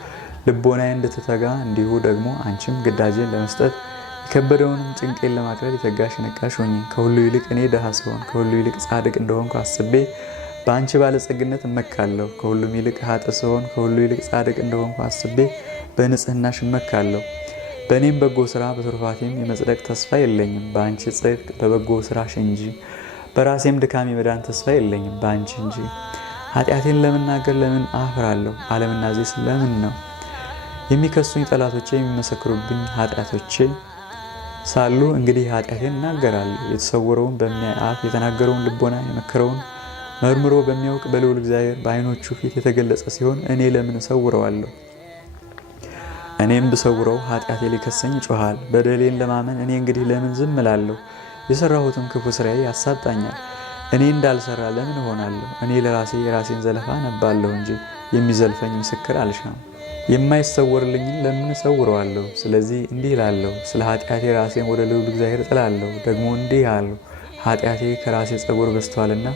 ልቦናዬ እንድትተጋ እንዲሁ ደግሞ አንቺም ግዳጄን ለመስጠት የከበደውንም ጭንቄን ለማቅለል የተጋሽ ነቃሽ ሆኚ። ከሁሉ ይልቅ እኔ ድሃ ስሆን ከሁሉ ይልቅ ጻድቅ እንደሆንኩ አስቤ በአንቺ ባለጸግነት እመካለሁ። ከሁሉም ይልቅ ኃጥእ ስሆን ከሁሉ ይልቅ ጻድቅ እንደሆንኩ አስቤ በንጽህናሽ እመካለሁ። በእኔም በጎ ስራ በትሩፋቴም የመጽደቅ ተስፋ የለኝም፣ በአንቺ ጽድቅ በበጎ ስራሽ እንጂ። በራሴም ድካም የመዳን ተስፋ የለኝም፣ በአንቺ እንጂ። ኃጢአቴን ለመናገር ለምን አፍራለሁ? አለመናዘዝ ለምን ነው? የሚከሱኝ ጠላቶቼ የሚመሰክሩብኝ ኃጢአቶቼ ሳሉ እንግዲህ ኃጢአቴን እናገራለሁ። የተሰወረውን በሚያይ አፍ የተናገረውን ልቦና የመከረውን መርምሮ በሚያውቅ በልዑል እግዚአብሔር በዓይኖቹ ፊት የተገለጸ ሲሆን እኔ ለምን እሰውረዋለሁ? እኔም ብሰውረው ኃጢአቴ ሊከሰኝ ይጮሃል። በደሌን ለማመን እኔ እንግዲህ ለምን ዝም እላለሁ? የሰራሁትም ክፉ ስራዬ ያሳጣኛል። እኔ እንዳልሰራ ለምን እሆናለሁ? እኔ ለራሴ የራሴን ዘለፋ ነባለሁ እንጂ የሚዘልፈኝ ምስክር አልሻም። የማይሰወርልኝን ለምን እሰውረዋለሁ? ስለዚህ እንዲህ እላለሁ፣ ስለ ኃጢአቴ ራሴን ወደ ልዑል እግዚአብሔር እጥላለሁ። ደግሞ እንዲህ አለሁ፣ ኃጢአቴ ከራሴ ጸጉር በዝቷልና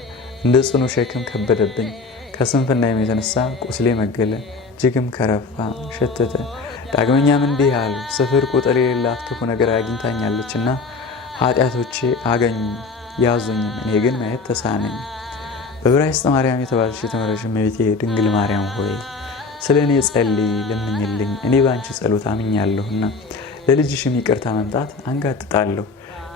እንደ ጽኑ ሸክም ከበደብኝ። ከስንፍናዬም የተነሳ ቁስሌ መገለ፣ እጅግም ከረፋ ሸተተ። ዳግመኛም እንዲህ አሉ፣ ስፍር ቁጥር የሌላት ክፉ ነገር አግኝታኛለችና ኃጢአቶቼ አገኙኝ ያዙኝም፣ እኔ ግን ማየት ተሳነኝ። በዕብራይስጥ ማርያም የተባለች የተመረጥሽ እመቤቴ ድንግል ማርያም ሆይ ስለ እኔ ጸልይ ለምኝልኝ። እኔ በአንቺ ጸሎት አምኛለሁና ለልጅሽም ይቅርታ መምጣት አንጋጥጣለሁ።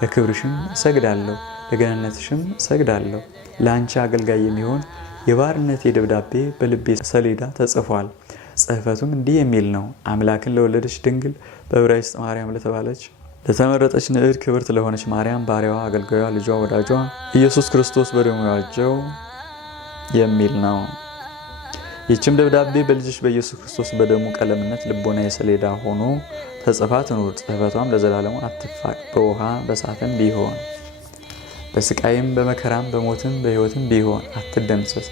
ለክብርሽም እሰግዳለሁ፣ ለገናነትሽም እሰግዳለሁ። ለአንቺ አገልጋይ የሚሆን የባርነቴ ደብዳቤ በልቤ ሰሌዳ ተጽፏል። ጽሕፈቱም እንዲህ የሚል ነው። አምላክን ለወለደች ድንግል በዕብራይስጥ ማርያም ለተባለች ለተመረጠች ንዕድ ክብርት ለሆነች ማርያም ባሪያዋ፣ አገልጋዩዋ፣ ልጇ፣ ወዳጇ ኢየሱስ ክርስቶስ በደሙ የዋጀው የሚል ነው። ይህችም ደብዳቤ በልጅሽ በኢየሱስ ክርስቶስ በደሙ ቀለምነት ልቦና የሰሌዳ ሆኖ ተጽፋ ትኑር። ጽሕፈቷም ለዘላለሙ አትፋቅ። በውሃ በእሳትም ቢሆን በስቃይም በመከራም በሞትም በሕይወትም ቢሆን አትደምሰስ።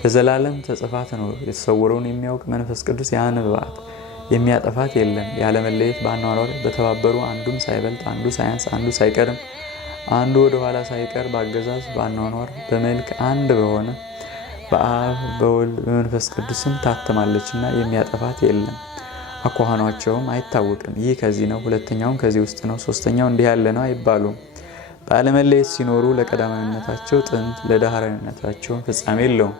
ለዘላለም ተጽፋ ትኑር። የተሰወረውን የሚያውቅ መንፈስ ቅዱስ ያንብባት። የሚያጠፋት የለም። ያለመለየት በአኗኗር በተባበሩ አንዱም ሳይበልጥ አንዱ ሳያንስ አንዱ ሳይቀርም አንዱ ወደ ኋላ ሳይቀር በአገዛዝ በአኗኗር በመልክ አንድ በሆነ በአብ በወልድ በመንፈስ ቅዱስም ታተማለችና የሚያጠፋት የለም። አኳኋኗቸውም አይታወቅም። ይህ ከዚህ ነው፣ ሁለተኛውም ከዚህ ውስጥ ነው፣ ሶስተኛው እንዲህ ያለ ነው አይባሉም። ባለመለየት ሲኖሩ ለቀዳማዊነታቸው ጥንት ለዳህራዊነታቸው ፍጻሜ የለውም።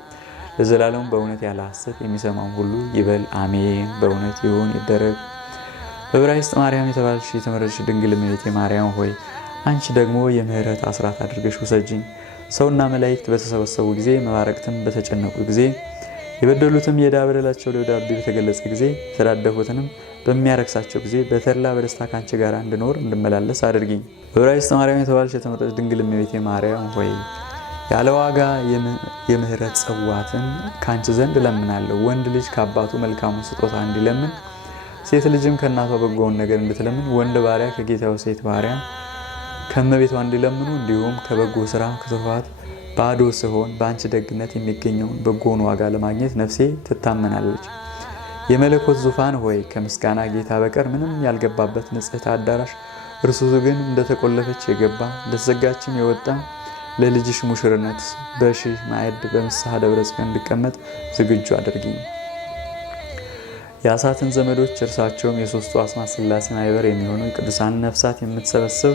ለዘላለሙ በእውነት ያለ ሐሰት የሚሰማው ሁሉ ይበል አሜን። በእውነት ይሁን ይደረግ። በዕብራይስጥ ማርያም የተባለች የተመረጥሽ ድንግል እመቤቴ ማርያም ሆይ አንቺ ደግሞ የምህረት አስራት አድርገሽ ውሰጂኝ። ሰውና መላእክት በተሰበሰቡ ጊዜ፣ መባረቅትም በተጨነቁ ጊዜ፣ የበደሉትም የዕዳ በደላቸው ደብዳቤ በተገለጸ ጊዜ፣ የተዳደፉትንም በሚያረክሳቸው ጊዜ በተድላ በደስታ ከአንቺ ጋር እንድኖር እንድመላለስ አድርጊኝ። በዕብራይስጥ ማርያም የተባለች የተመረጥሽ ድንግል እመቤቴ ማርያም ሆይ ያለ ዋጋ የምህረት ጽዋትን ከአንቺ ዘንድ እለምናለሁ። ወንድ ልጅ ከአባቱ መልካሙን ስጦታ እንዲለምን፣ ሴት ልጅም ከእናቷ በጎውን ነገር እንድትለምን፣ ወንድ ባሪያ ከጌታው ሴት ባሪያ ከእመቤቷ እንዲለምኑ፣ እንዲሁም ከበጎ ስራ ከትሩፋት ባዶ ስሆን በአንቺ ደግነት የሚገኘውን በጎውን ዋጋ ለማግኘት ነፍሴ ትታመናለች። የመለኮት ዙፋን ሆይ ከምስጋና ጌታ በቀር ምንም ያልገባበት ንጽሕት አዳራሽ እርሱ ግን እንደተቆለፈች የገባ እንደተዘጋችም የወጣ ለልጅሽ ሙሽርነት በሺህ ማዕድ በምስሐ ደብረ ጽዮን እንድቀመጥ ዝግጁ አድርጊኝ። የአሳትን ዘመዶች እርሳቸውም የሦስቱ አስማት ሥላሴ ማህበር የሚሆኑ የቅዱሳን ነፍሳት የምትሰበስብ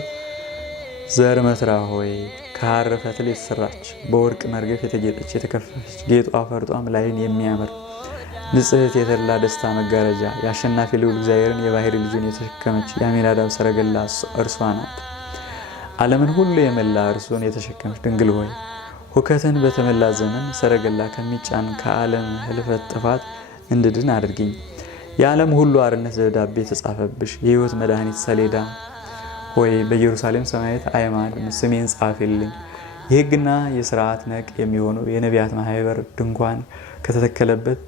ዘር መትራ ሆይ ከሐር ፈትል የተሰራች በወርቅ መርገፍ የተጌጠች የተከፈፈች ጌጧ ፈርጧም ላይን የሚያምር ንጽሕት የተድላ ደስታ መጋረጃ የአሸናፊ ልዑል እግዚአብሔርን የባሕሪ ልጁን የተሸከመች የአሚናዳብ ሰረገላ እርሷ ናት። ዓለምን ሁሉ የመላ እርሱን የተሸከመች ድንግል ሆይ ሁከትን በተመላ ዘመን ሰረገላ ከሚጫን ከዓለም ህልፈት ጥፋት እንድድን አድርጊኝ። የዓለም ሁሉ አርነት ደብዳቤ የተጻፈብሽ የሕይወት መድኃኒት ሰሌዳ ሆይ በኢየሩሳሌም ሰማያዊት አዕማድ ስሜን ጻፊልኝ። የሕግና የሥርዓት ነቅ የሚሆነው የነቢያት ማህበር ድንኳን ከተተከለበት፣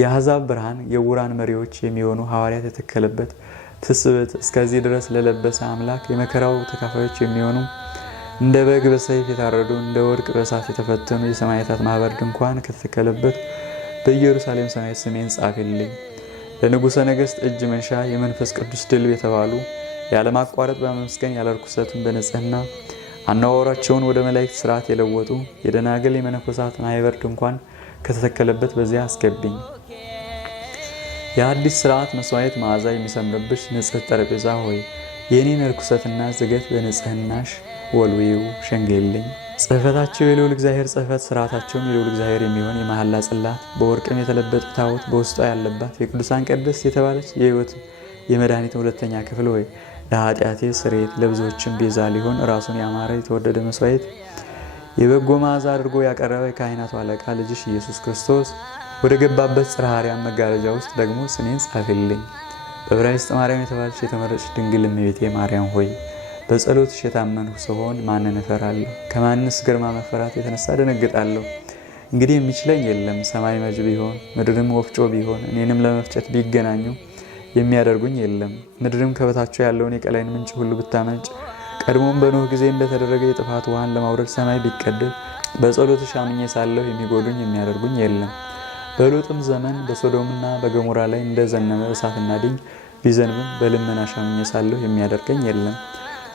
የአሕዛብ ብርሃን የዕውራን መሪዎች የሚሆኑ ሐዋርያት የተተከለበት ትስብእት እስከዚህ ድረስ ለለበሰ አምላክ የመከራው ተካፋዮች የሚሆኑ እንደ በግ በሰይፍ የታረዱ እንደ ወርቅ በእሳት የተፈተኑ የሰማዕታት ማህበር ድንኳን ከተተከለበት በኢየሩሳሌም ሰማያዊት ስሜን ጻፊልኝ። ለንጉሠ ነገሥት እጅ መንሻ የመንፈስ ቅዱስ ድልብ የተባሉ ያለማቋረጥ በመመስገን ያለ ርኩሰትን በንጽህና አነዋወራቸውን ወደ መላእክት ስርዓት የለወጡ የደናግል የመነኮሳት ማህበር ድንኳን ከተተከለበት በዚያ አስገብኝ። የአዲስ ስርዓት መስዋዕት መዓዛ የሚሰምርብሽ ንጽሕት ጠረጴዛ ሆይ የኔን ርኩሰትና ዝገት በንጽህናሽ ወልዊው ሸንግልኝ። ጽሕፈታቸው የልዑል እግዚአብሔር ጽሕፈት፣ ስርዓታቸውም የልዑል እግዚአብሔር የሚሆን የመሐላ ጽላት፣ በወርቅም የተለበጠ ታቦት በውስጧ ያለባት የቅዱሳን ቅድስት የተባለች የሕይወት የመድኃኒት ሁለተኛ ክፍል ሆይ ለኃጢአቴ ስርየት ለብዙዎችም ቤዛ ሊሆን ራሱን ያማረ የተወደደ መስዋዕት የበጎ መዓዛ አድርጎ ያቀረበ የካህናቱ አለቃ ልጅሽ ኢየሱስ ክርስቶስ ወደ ገባበት ጽርሐ አርያም መጋረጃ ውስጥ ደግሞ ስሜን ጻፊልኝ። በዕብራይስጥ ማርያም የተባለች የተመረጥሽ ድንግል እመቤቴ ማርያም ሆይ በጸሎትሽ የታመንሁ ስሆን ማንን እፈራለሁ? ከማንስ ግርማ መፈራት የተነሳ ደነግጣለሁ? እንግዲህ የሚችለኝ የለም። ሰማይ መጅ ቢሆን ምድርም ወፍጮ ቢሆን እኔንም ለመፍጨት ቢገናኙ የሚያደርጉኝ የለም። ምድርም ከበታቸው ያለውን የቀላይን ምንጭ ሁሉ ብታመንጭ ቀድሞም በኖህ ጊዜ እንደተደረገ የጥፋት ውሃን ለማውረድ ሰማይ ቢቀደድ በጸሎትሽ አምኜ ሳለሁ የሚጎዱኝ የሚያደርጉኝ የለም። በሎጥም ዘመን በሶዶምና በገሞራ ላይ እንደዘነበ እሳትና ድኝ ቢዘንብም በልመናሽ አምኜ ሳለሁ የሚያደርገኝ የለም።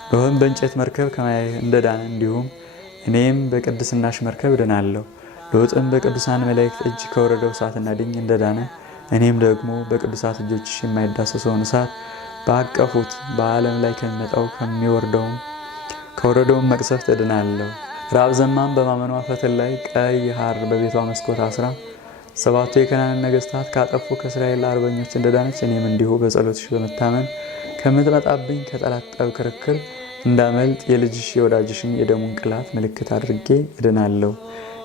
ኖህም በእንጨት መርከብ ከማየ እንደዳነ እንዲሁም እኔም በቅድስናሽ መርከብ እድናለሁ። ሎጥም በቅዱሳን መላእክት እጅ ከወረደው እሳትና ድኝ እንደዳነ እኔም ደግሞ በቅዱሳት እጆችሽ የማይዳሰሰውን እሳት ባቀፉት በዓለም ላይ ከሚመጣው ከወረደውም መቅሰፍት እድናለሁ። ራብ ዘማም በማመኗ ፈትል ላይ ቀይ ሐር በቤቷ መስኮት አስራ ሰባቱ የከናን ነገስታት ካጠፉ ከእስራኤል አርበኞች እንደዳነች እኔም እንዲሁ በጸሎትሽ በመታመን ከምትመጣብኝ ከጠላት ጠብ ክርክር እንዳመልጥ የልጅሽ የወዳጅሽን የደሙን ቅላት ምልክት አድርጌ እድናለሁ።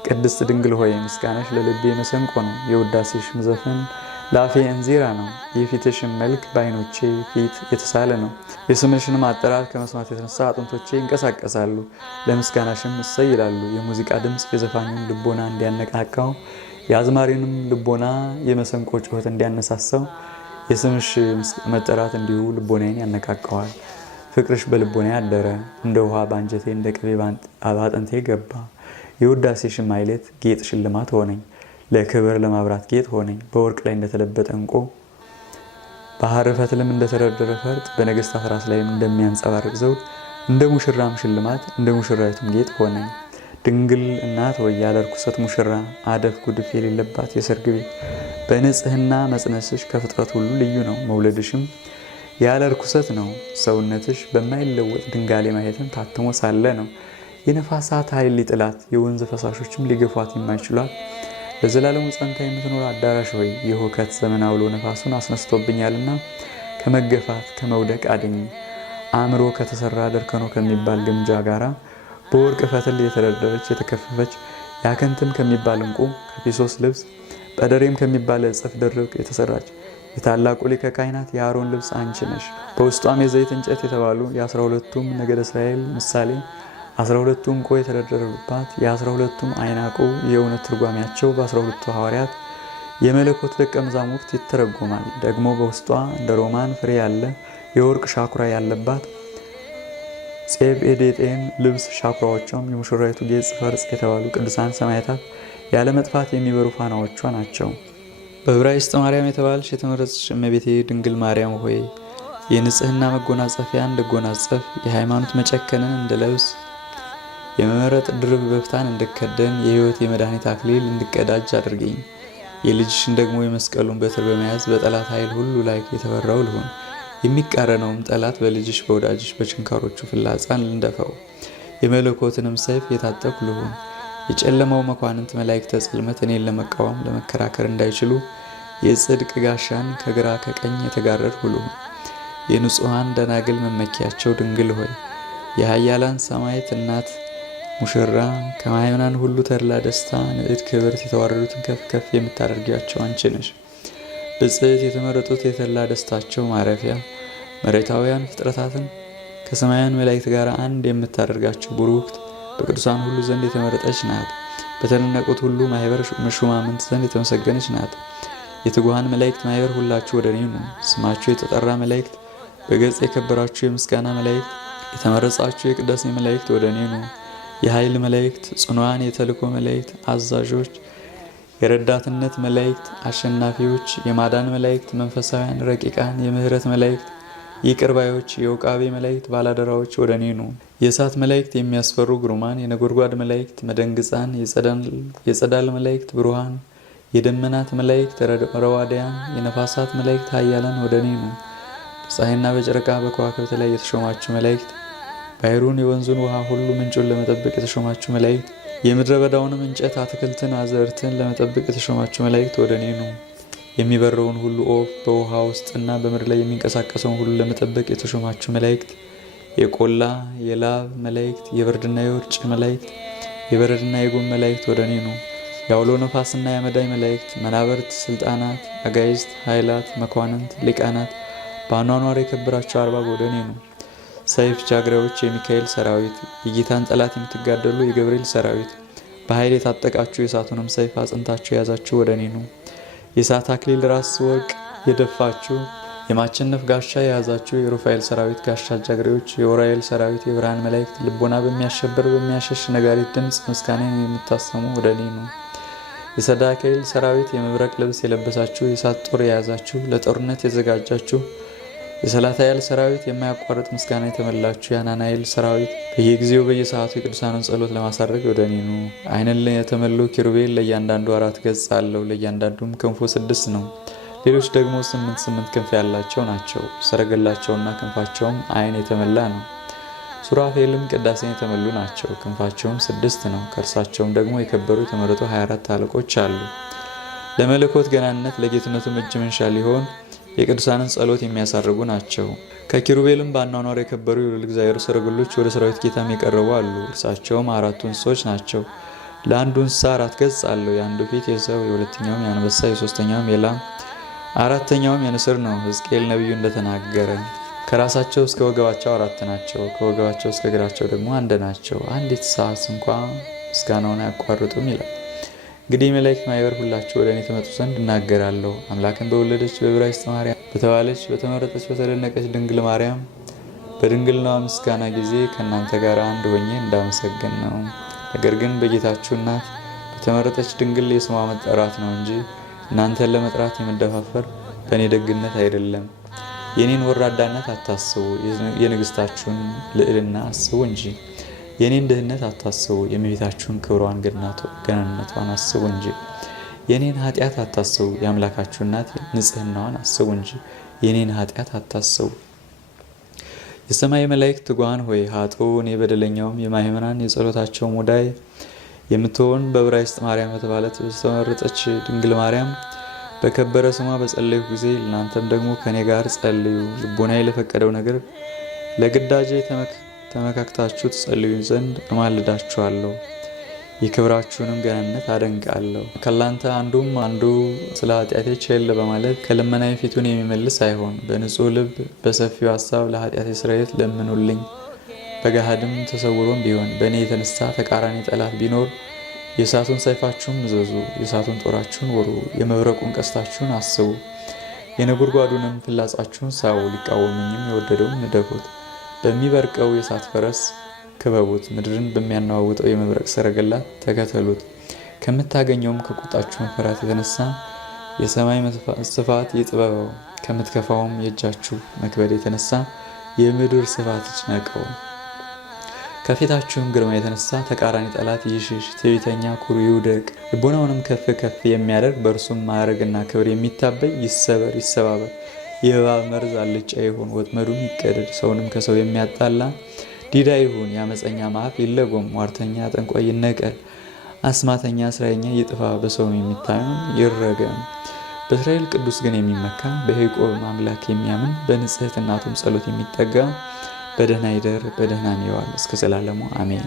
ቅድስት ድንግል ሆይ ምስጋናሽ ለልቤ መሰንቆ ነው፣ የውዳሴሽም ዘፈን ለአፌ እንዚራ ነው። የፊትሽን መልክ በዓይኖቼ ፊት የተሳለ ነው። የስምሽንም አጠራር ከመስማት የተነሳ አጥንቶቼ ይንቀሳቀሳሉ፣ ለምስጋናሽም እሰይ ይላሉ። የሙዚቃ ድምፅ የዘፋኙን ልቦና እንዲያነቃቃው፣ የአዝማሪንም ልቦና የመሰንቆ ጩኸት እንዲያነሳሳው የስምሽ መጠራት እንዲሁ ልቦናዬን ያነቃቀዋል። ፍቅርሽ በልቦና ያደረ እንደ ውሃ በአንጀቴ እንደ ቅቤ በአጥንቴ ገባ። የውዳሴሽን ማይሌት ጌጥ ሽልማት ሆነኝ፣ ለክብር ለማብራት ጌጥ ሆነኝ። በወርቅ ላይ እንደተለበጠ ዕንቁ በሐር ፈትልም እንደተደረደረ ፈርጥ በነገስታት ራስ ላይም እንደሚያንጸባርቅ ዘውድ እንደ ሙሽራም ሽልማት እንደ ሙሽራይቱም ጌጥ ሆነኝ። ድንግል እናት ወይ ያለ ርኩሰት ሙሽራ አደፍ ጉድፍ የሌለባት የሰርግ ቤት በንጽህና መጽነስሽ ከፍጥረት ሁሉ ልዩ ነው። መውለድሽም ያለ ርኩሰት ነው። ሰውነትሽ በማይለወጥ ድንጋሌ ማየትን ታትሞ ሳለ ነው። የነፋሳት ኃይል ሊጥላት የወንዝ ፈሳሾችም ሊገፏት የማይችሏት ለዘላለሙ ጸንታ የምትኖር አዳራሽ ሆይ የሁከት ዘመን አውሎ ነፋሱን አስነስቶብኛልና ከመገፋት ከመውደቅ አድኝ። አእምሮ ከተሰራ ደርከኖ ከሚባል ግምጃ ጋራ በወርቅ ፈትል የተደረደረች የተከፈፈች ያከንትም ከሚባል ዕንቁ ከፊሶስ ልብስ በደሬም ከሚባል እጽፍ ድርቅ የተሰራች የታላቁ ሊቀ ካህናት የአሮን ልብስ አንቺ ነሽ። በውስጧም የዘይት እንጨት የተባሉ የ12ቱም ነገደ እስራኤል ምሳሌ 12ቱ ዕንቁ የተደረደሩባት የ12ቱም አይናቁ የእውነት ትርጓሜያቸው በ12ቱ ሐዋርያት የመለኮት ደቀ መዛሙርት ይተረጎማል። ደግሞ በውስጧ እንደ ሮማን ፍሬ ያለ የወርቅ ሻኩራ ያለባት ጼብ ኤዴጤን ልብስ ሻኩራዎቿም የሙሽራይቱ ጌጽ ፈርጽ የተባሉ ቅዱሳን ሰማዕታት ያለ መጥፋት የሚበሩ ፋናዎቿ ናቸው። በዕብራይስጥ ማርያም የተባልሽ የተመረጥሽ እመቤቴ ድንግል ማርያም ሆይ የንጽህና መጎናጸፊያ እንድጎናጸፍ የሃይማኖት መጨከንን እንድለብስ የመመረጥ ድርብ በፍታን እንድከደን የሕይወት የመድኃኒት አክሊል እንድቀዳጅ አድርገኝ። የልጅሽን ደግሞ የመስቀሉን በትር በመያዝ በጠላት ኃይል ሁሉ ላይ የተበራው ልሆን። የሚቃረነውም ጠላት በልጅሽ በወዳጅሽ በችንካሮቹ ፍላጻን ልንደፈው። የመለኮትንም ሰይፍ የታጠቁ ልሆን። የጨለማው መኳንንት መላእክተ ጽልመት እኔን ለመቃወም ለመከራከር እንዳይችሉ የጽድቅ ጋሻን ከግራ ከቀኝ የተጋረድሁ ልሁን። የንጹሐን ደናግል መመኪያቸው ድንግል ሆይ የኃያላን ሰማዕት እናት ሙሽራ ከማይምናን ሁሉ ተድላ ደስታ ንዕድ ክብርት የተዋረዱትን ከፍ ከፍ የምታደርጊያቸው አንቺ ነሽ። ብጽዕት የተመረጡት የተድላ ደስታቸው ማረፊያ መሬታውያን ፍጥረታትን ከሰማያን መላእክት ጋር አንድ የምታደርጋቸው ቡሩክት በቅዱሳን ሁሉ ዘንድ የተመረጠች ናት። በተነነቁት ሁሉ ማህበር ሹማምንት ዘንድ የተመሰገነች ናት። የትጉሃን መላእክት ማህበር ሁላችሁ ወደ እኔ ኑ። ስማችሁ የተጠራ መላእክት፣ በገጽ የከበራችሁ የምስጋና መላእክት፣ የተመረጻችሁ የቅዳሴ መላእክት ወደ እኔ ኑ። የኃይል መላእክት፣ ጽኑዓን የተልእኮ መላእክት፣ አዛዦች፣ የረዳትነት መላእክት፣ አሸናፊዎች፣ የማዳን መላእክት፣ መንፈሳውያን ረቂቃን፣ የምህረት መላእክት ይቅር ባዮች የውቃቤ መላእክት ባላደራዎች ወደ እኔ ኑ። የእሳት መላእክት የሚያስፈሩ ግሩማን፣ የነጎድጓድ መላእክት መደንግጻን፣ የጸዳል መላእክት ብሩሃን፣ የደመናት መላእክት ረዋዳያን፣ የነፋሳት መላእክት ኃያላን ወደ እኔ ኑ። በፀሐይና በጨረቃ በከዋክብት ላይ የተሾማችሁ መላእክት፣ ባሕሩን የወንዙን ውሃ ሁሉ ምንጩን ለመጠበቅ የተሾማችሁ መላእክት፣ የምድረ በዳውንም እንጨት አትክልትን አዘርትን ለመጠበቅ የተሾማችሁ መላእክት ወደ እኔ ኑ። የሚበረውን ሁሉ ኦፍ በውሃ ውስጥና በምድር ላይ የሚንቀሳቀሰውን ሁሉ ለመጠበቅ የተሾማችሁ መላእክት፣ የቆላ የላብ መላእክት፣ የብርድና የውርጭ መላእክት፣ የበረድና የጉም መላእክት ወደ እኔ ኑ። የአውሎ ነፋስና የአመዳይ መላእክት፣ መናብርት፣ ስልጣናት፣ አጋይዝት፣ ኃይላት፣ መኳንንት፣ ሊቃናት፣ በአኗኗር የከበራችሁ አርባብ ወደ እኔ ኑ። ሰይፍ ጃግሬዎች የሚካኤል ሰራዊት፣ የጌታን ጠላት የምትጋደሉ የገብርኤል ሰራዊት፣ በኃይል የታጠቃችሁ የእሳቱንም ሰይፍ አጽንታችሁ የያዛችሁ ወደ እኔ ኑ። የእሳት አክሊል ራስ ወርቅ የደፋችሁ የማቸነፍ ጋሻ የያዛችሁ የሩፋኤል ሰራዊት ጋሻ ጃግሬዎች፣ የኡራኤል ሰራዊት፣ የብርሃን መላእክት፣ ልቦና በሚያሸብር በሚያሸሽ ነጋሪት ድምፅ ምስጋናን የምታሰሙ ወደ እኔ ኑ። የሰዳከኤል ሰራዊት የመብረቅ ልብስ የለበሳችሁ የእሳት ጦር የያዛችሁ ለጦርነት የዘጋጃችሁ የሰላታኤል ሰራዊት የማያቋርጥ ምስጋና የተመላችሁ የአናናኤል ሰራዊት በየጊዜው በየሰዓቱ የቅዱሳኑን ጸሎት ለማሳረግ ወደ እኔ ኑ። ዓይንን የተመሉ ኪሩቤል ለእያንዳንዱ 4 ገጽ አለው፣ ለእያንዳንዱም ክንፉ 6 ነው። ሌሎች ደግሞ 8 ክንፍ ያላቸው ናቸው። ሰረገላቸውና ክንፋቸውም ዓይን የተመላ ነው። ሱራፌልም ቅዳሴን የተመሉ ናቸው። ክንፋቸውም 6 ነው። ከእርሳቸውም ደግሞ የከበሩ የተመረጡ 24 አለቆች አሉ። ለመለኮት ገናነት ለጌትነቱም እጅ መንሻ ሊሆን የቅዱሳንን ጸሎት የሚያሳርጉ ናቸው። ከኪሩቤልም በአኗኗር የከበሩ የልዑል እግዚአብሔር ሰረገሎች ወደ ሰራዊት ጌታም የቀረቡ አሉ። እርሳቸውም 4 እንስሶች ናቸው። ለአንዱ እንስሳ 4 ገጽ አለው። የአንዱ ፊት የሰው፣ የሁለተኛውም የአንበሳ፣ የሶስተኛውም የላም፣ አራተኛውም የንስር ነው። ሕዝቅኤል ነቢዩ እንደተናገረ ከራሳቸው እስከ ወገባቸው 4 ናቸው። ከወገባቸው እስከ እግራቸው ደግሞ 1 ናቸው። አንዲት ሰዓት እንኳ ምስጋናውን አያቋርጡም ይላል። እንግዲህ መላእክት ማህበር ሁላችሁ ወደ እኔ ትመጡ ዘንድ እናገራለሁ። አምላክን በወለደች በዕብራይስጥ ማርያም በተባለች በተመረጠች በተደነቀች ድንግል ማርያም በድንግልናዋ ምስጋና ጊዜ ከእናንተ ጋር አንድ ሆኜ እንዳመሰግን ነው። ነገር ግን በጌታችሁ እናት በተመረጠች ድንግል የስሟ መጠራት ነው እንጂ እናንተን ለመጥራት የመደፋፈር በእኔ ደግነት አይደለም። የኔን ወራዳነት አታስቡ፣ የንግስታችሁን ልዕልና አስቡ እንጂ። የኔን ድህነት አታስቡ፣ የእመቤታችሁን ክብሯን ገናንነቷን አስቡ እንጂ። የኔን ኃጢአት አታስቡ፣ የአምላካችሁ እናት ንጽህናዋን አስቡ እንጂ። የኔን ኃጢአት አታስቡ። የሰማይ መላእክት ትጉሃን ሆይ ኃጥኡ እኔ በደለኛውም የማይመናን የጸሎታቸው ሙዳይ የምትሆን በዕብራይስጥ ማርያም በተባለች በተመረጠች ድንግል ማርያም በከበረ ስሟ በጸለይሁ ጊዜ እናንተም ደግሞ ከኔ ጋር ጸልዩ። ልቦናዬ ለፈቀደው ነገር ለግዳጄ ተመካክታችሁ ትጸልዩ ዘንድ እማልዳችኋለሁ። የክብራችሁንም ገናነት አደንቃለሁ። ከላንተ አንዱ ስለ ኃጢአቴ ቸል በማለት ከልመናዬ ፊቱን የሚመልስ አይሆን። በንጹህ ልብ በሰፊው ሀሳብ ለኃጢአቴ ስርየት ለምኑልኝ። በገሃድም ተሰውሮም ቢሆን በእኔ የተነሳ ተቃራኒ ጠላት ቢኖር የእሳቱን ሰይፋችሁን ምዘዙ፣ የእሳቱን ጦራችሁን ወሩ፣ የመብረቁን ቀስታችሁን አስቡ፣ የነጎድጓዱንም ፍላጻችሁን ሳቡ። ሊቃወሙኝም የወደደውን ንደፉት። በሚበርቀው የእሳት ፈረስ ክበቡት። ምድርን በሚያናዋውጠው የመብረቅ ሰረገላ ተከተሉት። ከምታገኘውም ከቁጣችሁ መፈራት የተነሳ የሰማይ ስፋት ይጥበበው። ከምትከፋውም የእጃችሁ መክበድ የተነሳ የምድር ስፋት ይጭነቀው። ከፊታችሁም ግርማ የተነሳ ተቃራኒ ጠላት ይሽሽ። ትዕቢተኛ ኩሩ ይውደቅ። ልቦናውንም ከፍ ከፍ የሚያደርግ በእርሱም ማዕረግና ክብር የሚታበይ ይሰበር ይሰባበር። የእባብ መርዝ አልጫ ይሁን፣ ወጥመዱም ይቀደድ። ሰውንም ከሰው የሚያጣላ ዲዳ ይሁን። የአመፀኛ ማፍ ይለጎም፣ ሟርተኛ ጠንቋይ ይነቀል። አስማተኛ ስራየኛ ይጥፋ፣ በሰውም የሚታመን ይረገም። በእስራኤል ቅዱስ ግን የሚመካ በያዕቆብ አምላክ የሚያምን በንጽሕት እናቱም ጸሎት የሚጠጋ በደህና ይደር በደህና ይዋል እስከ ዘላለሙ አሜን።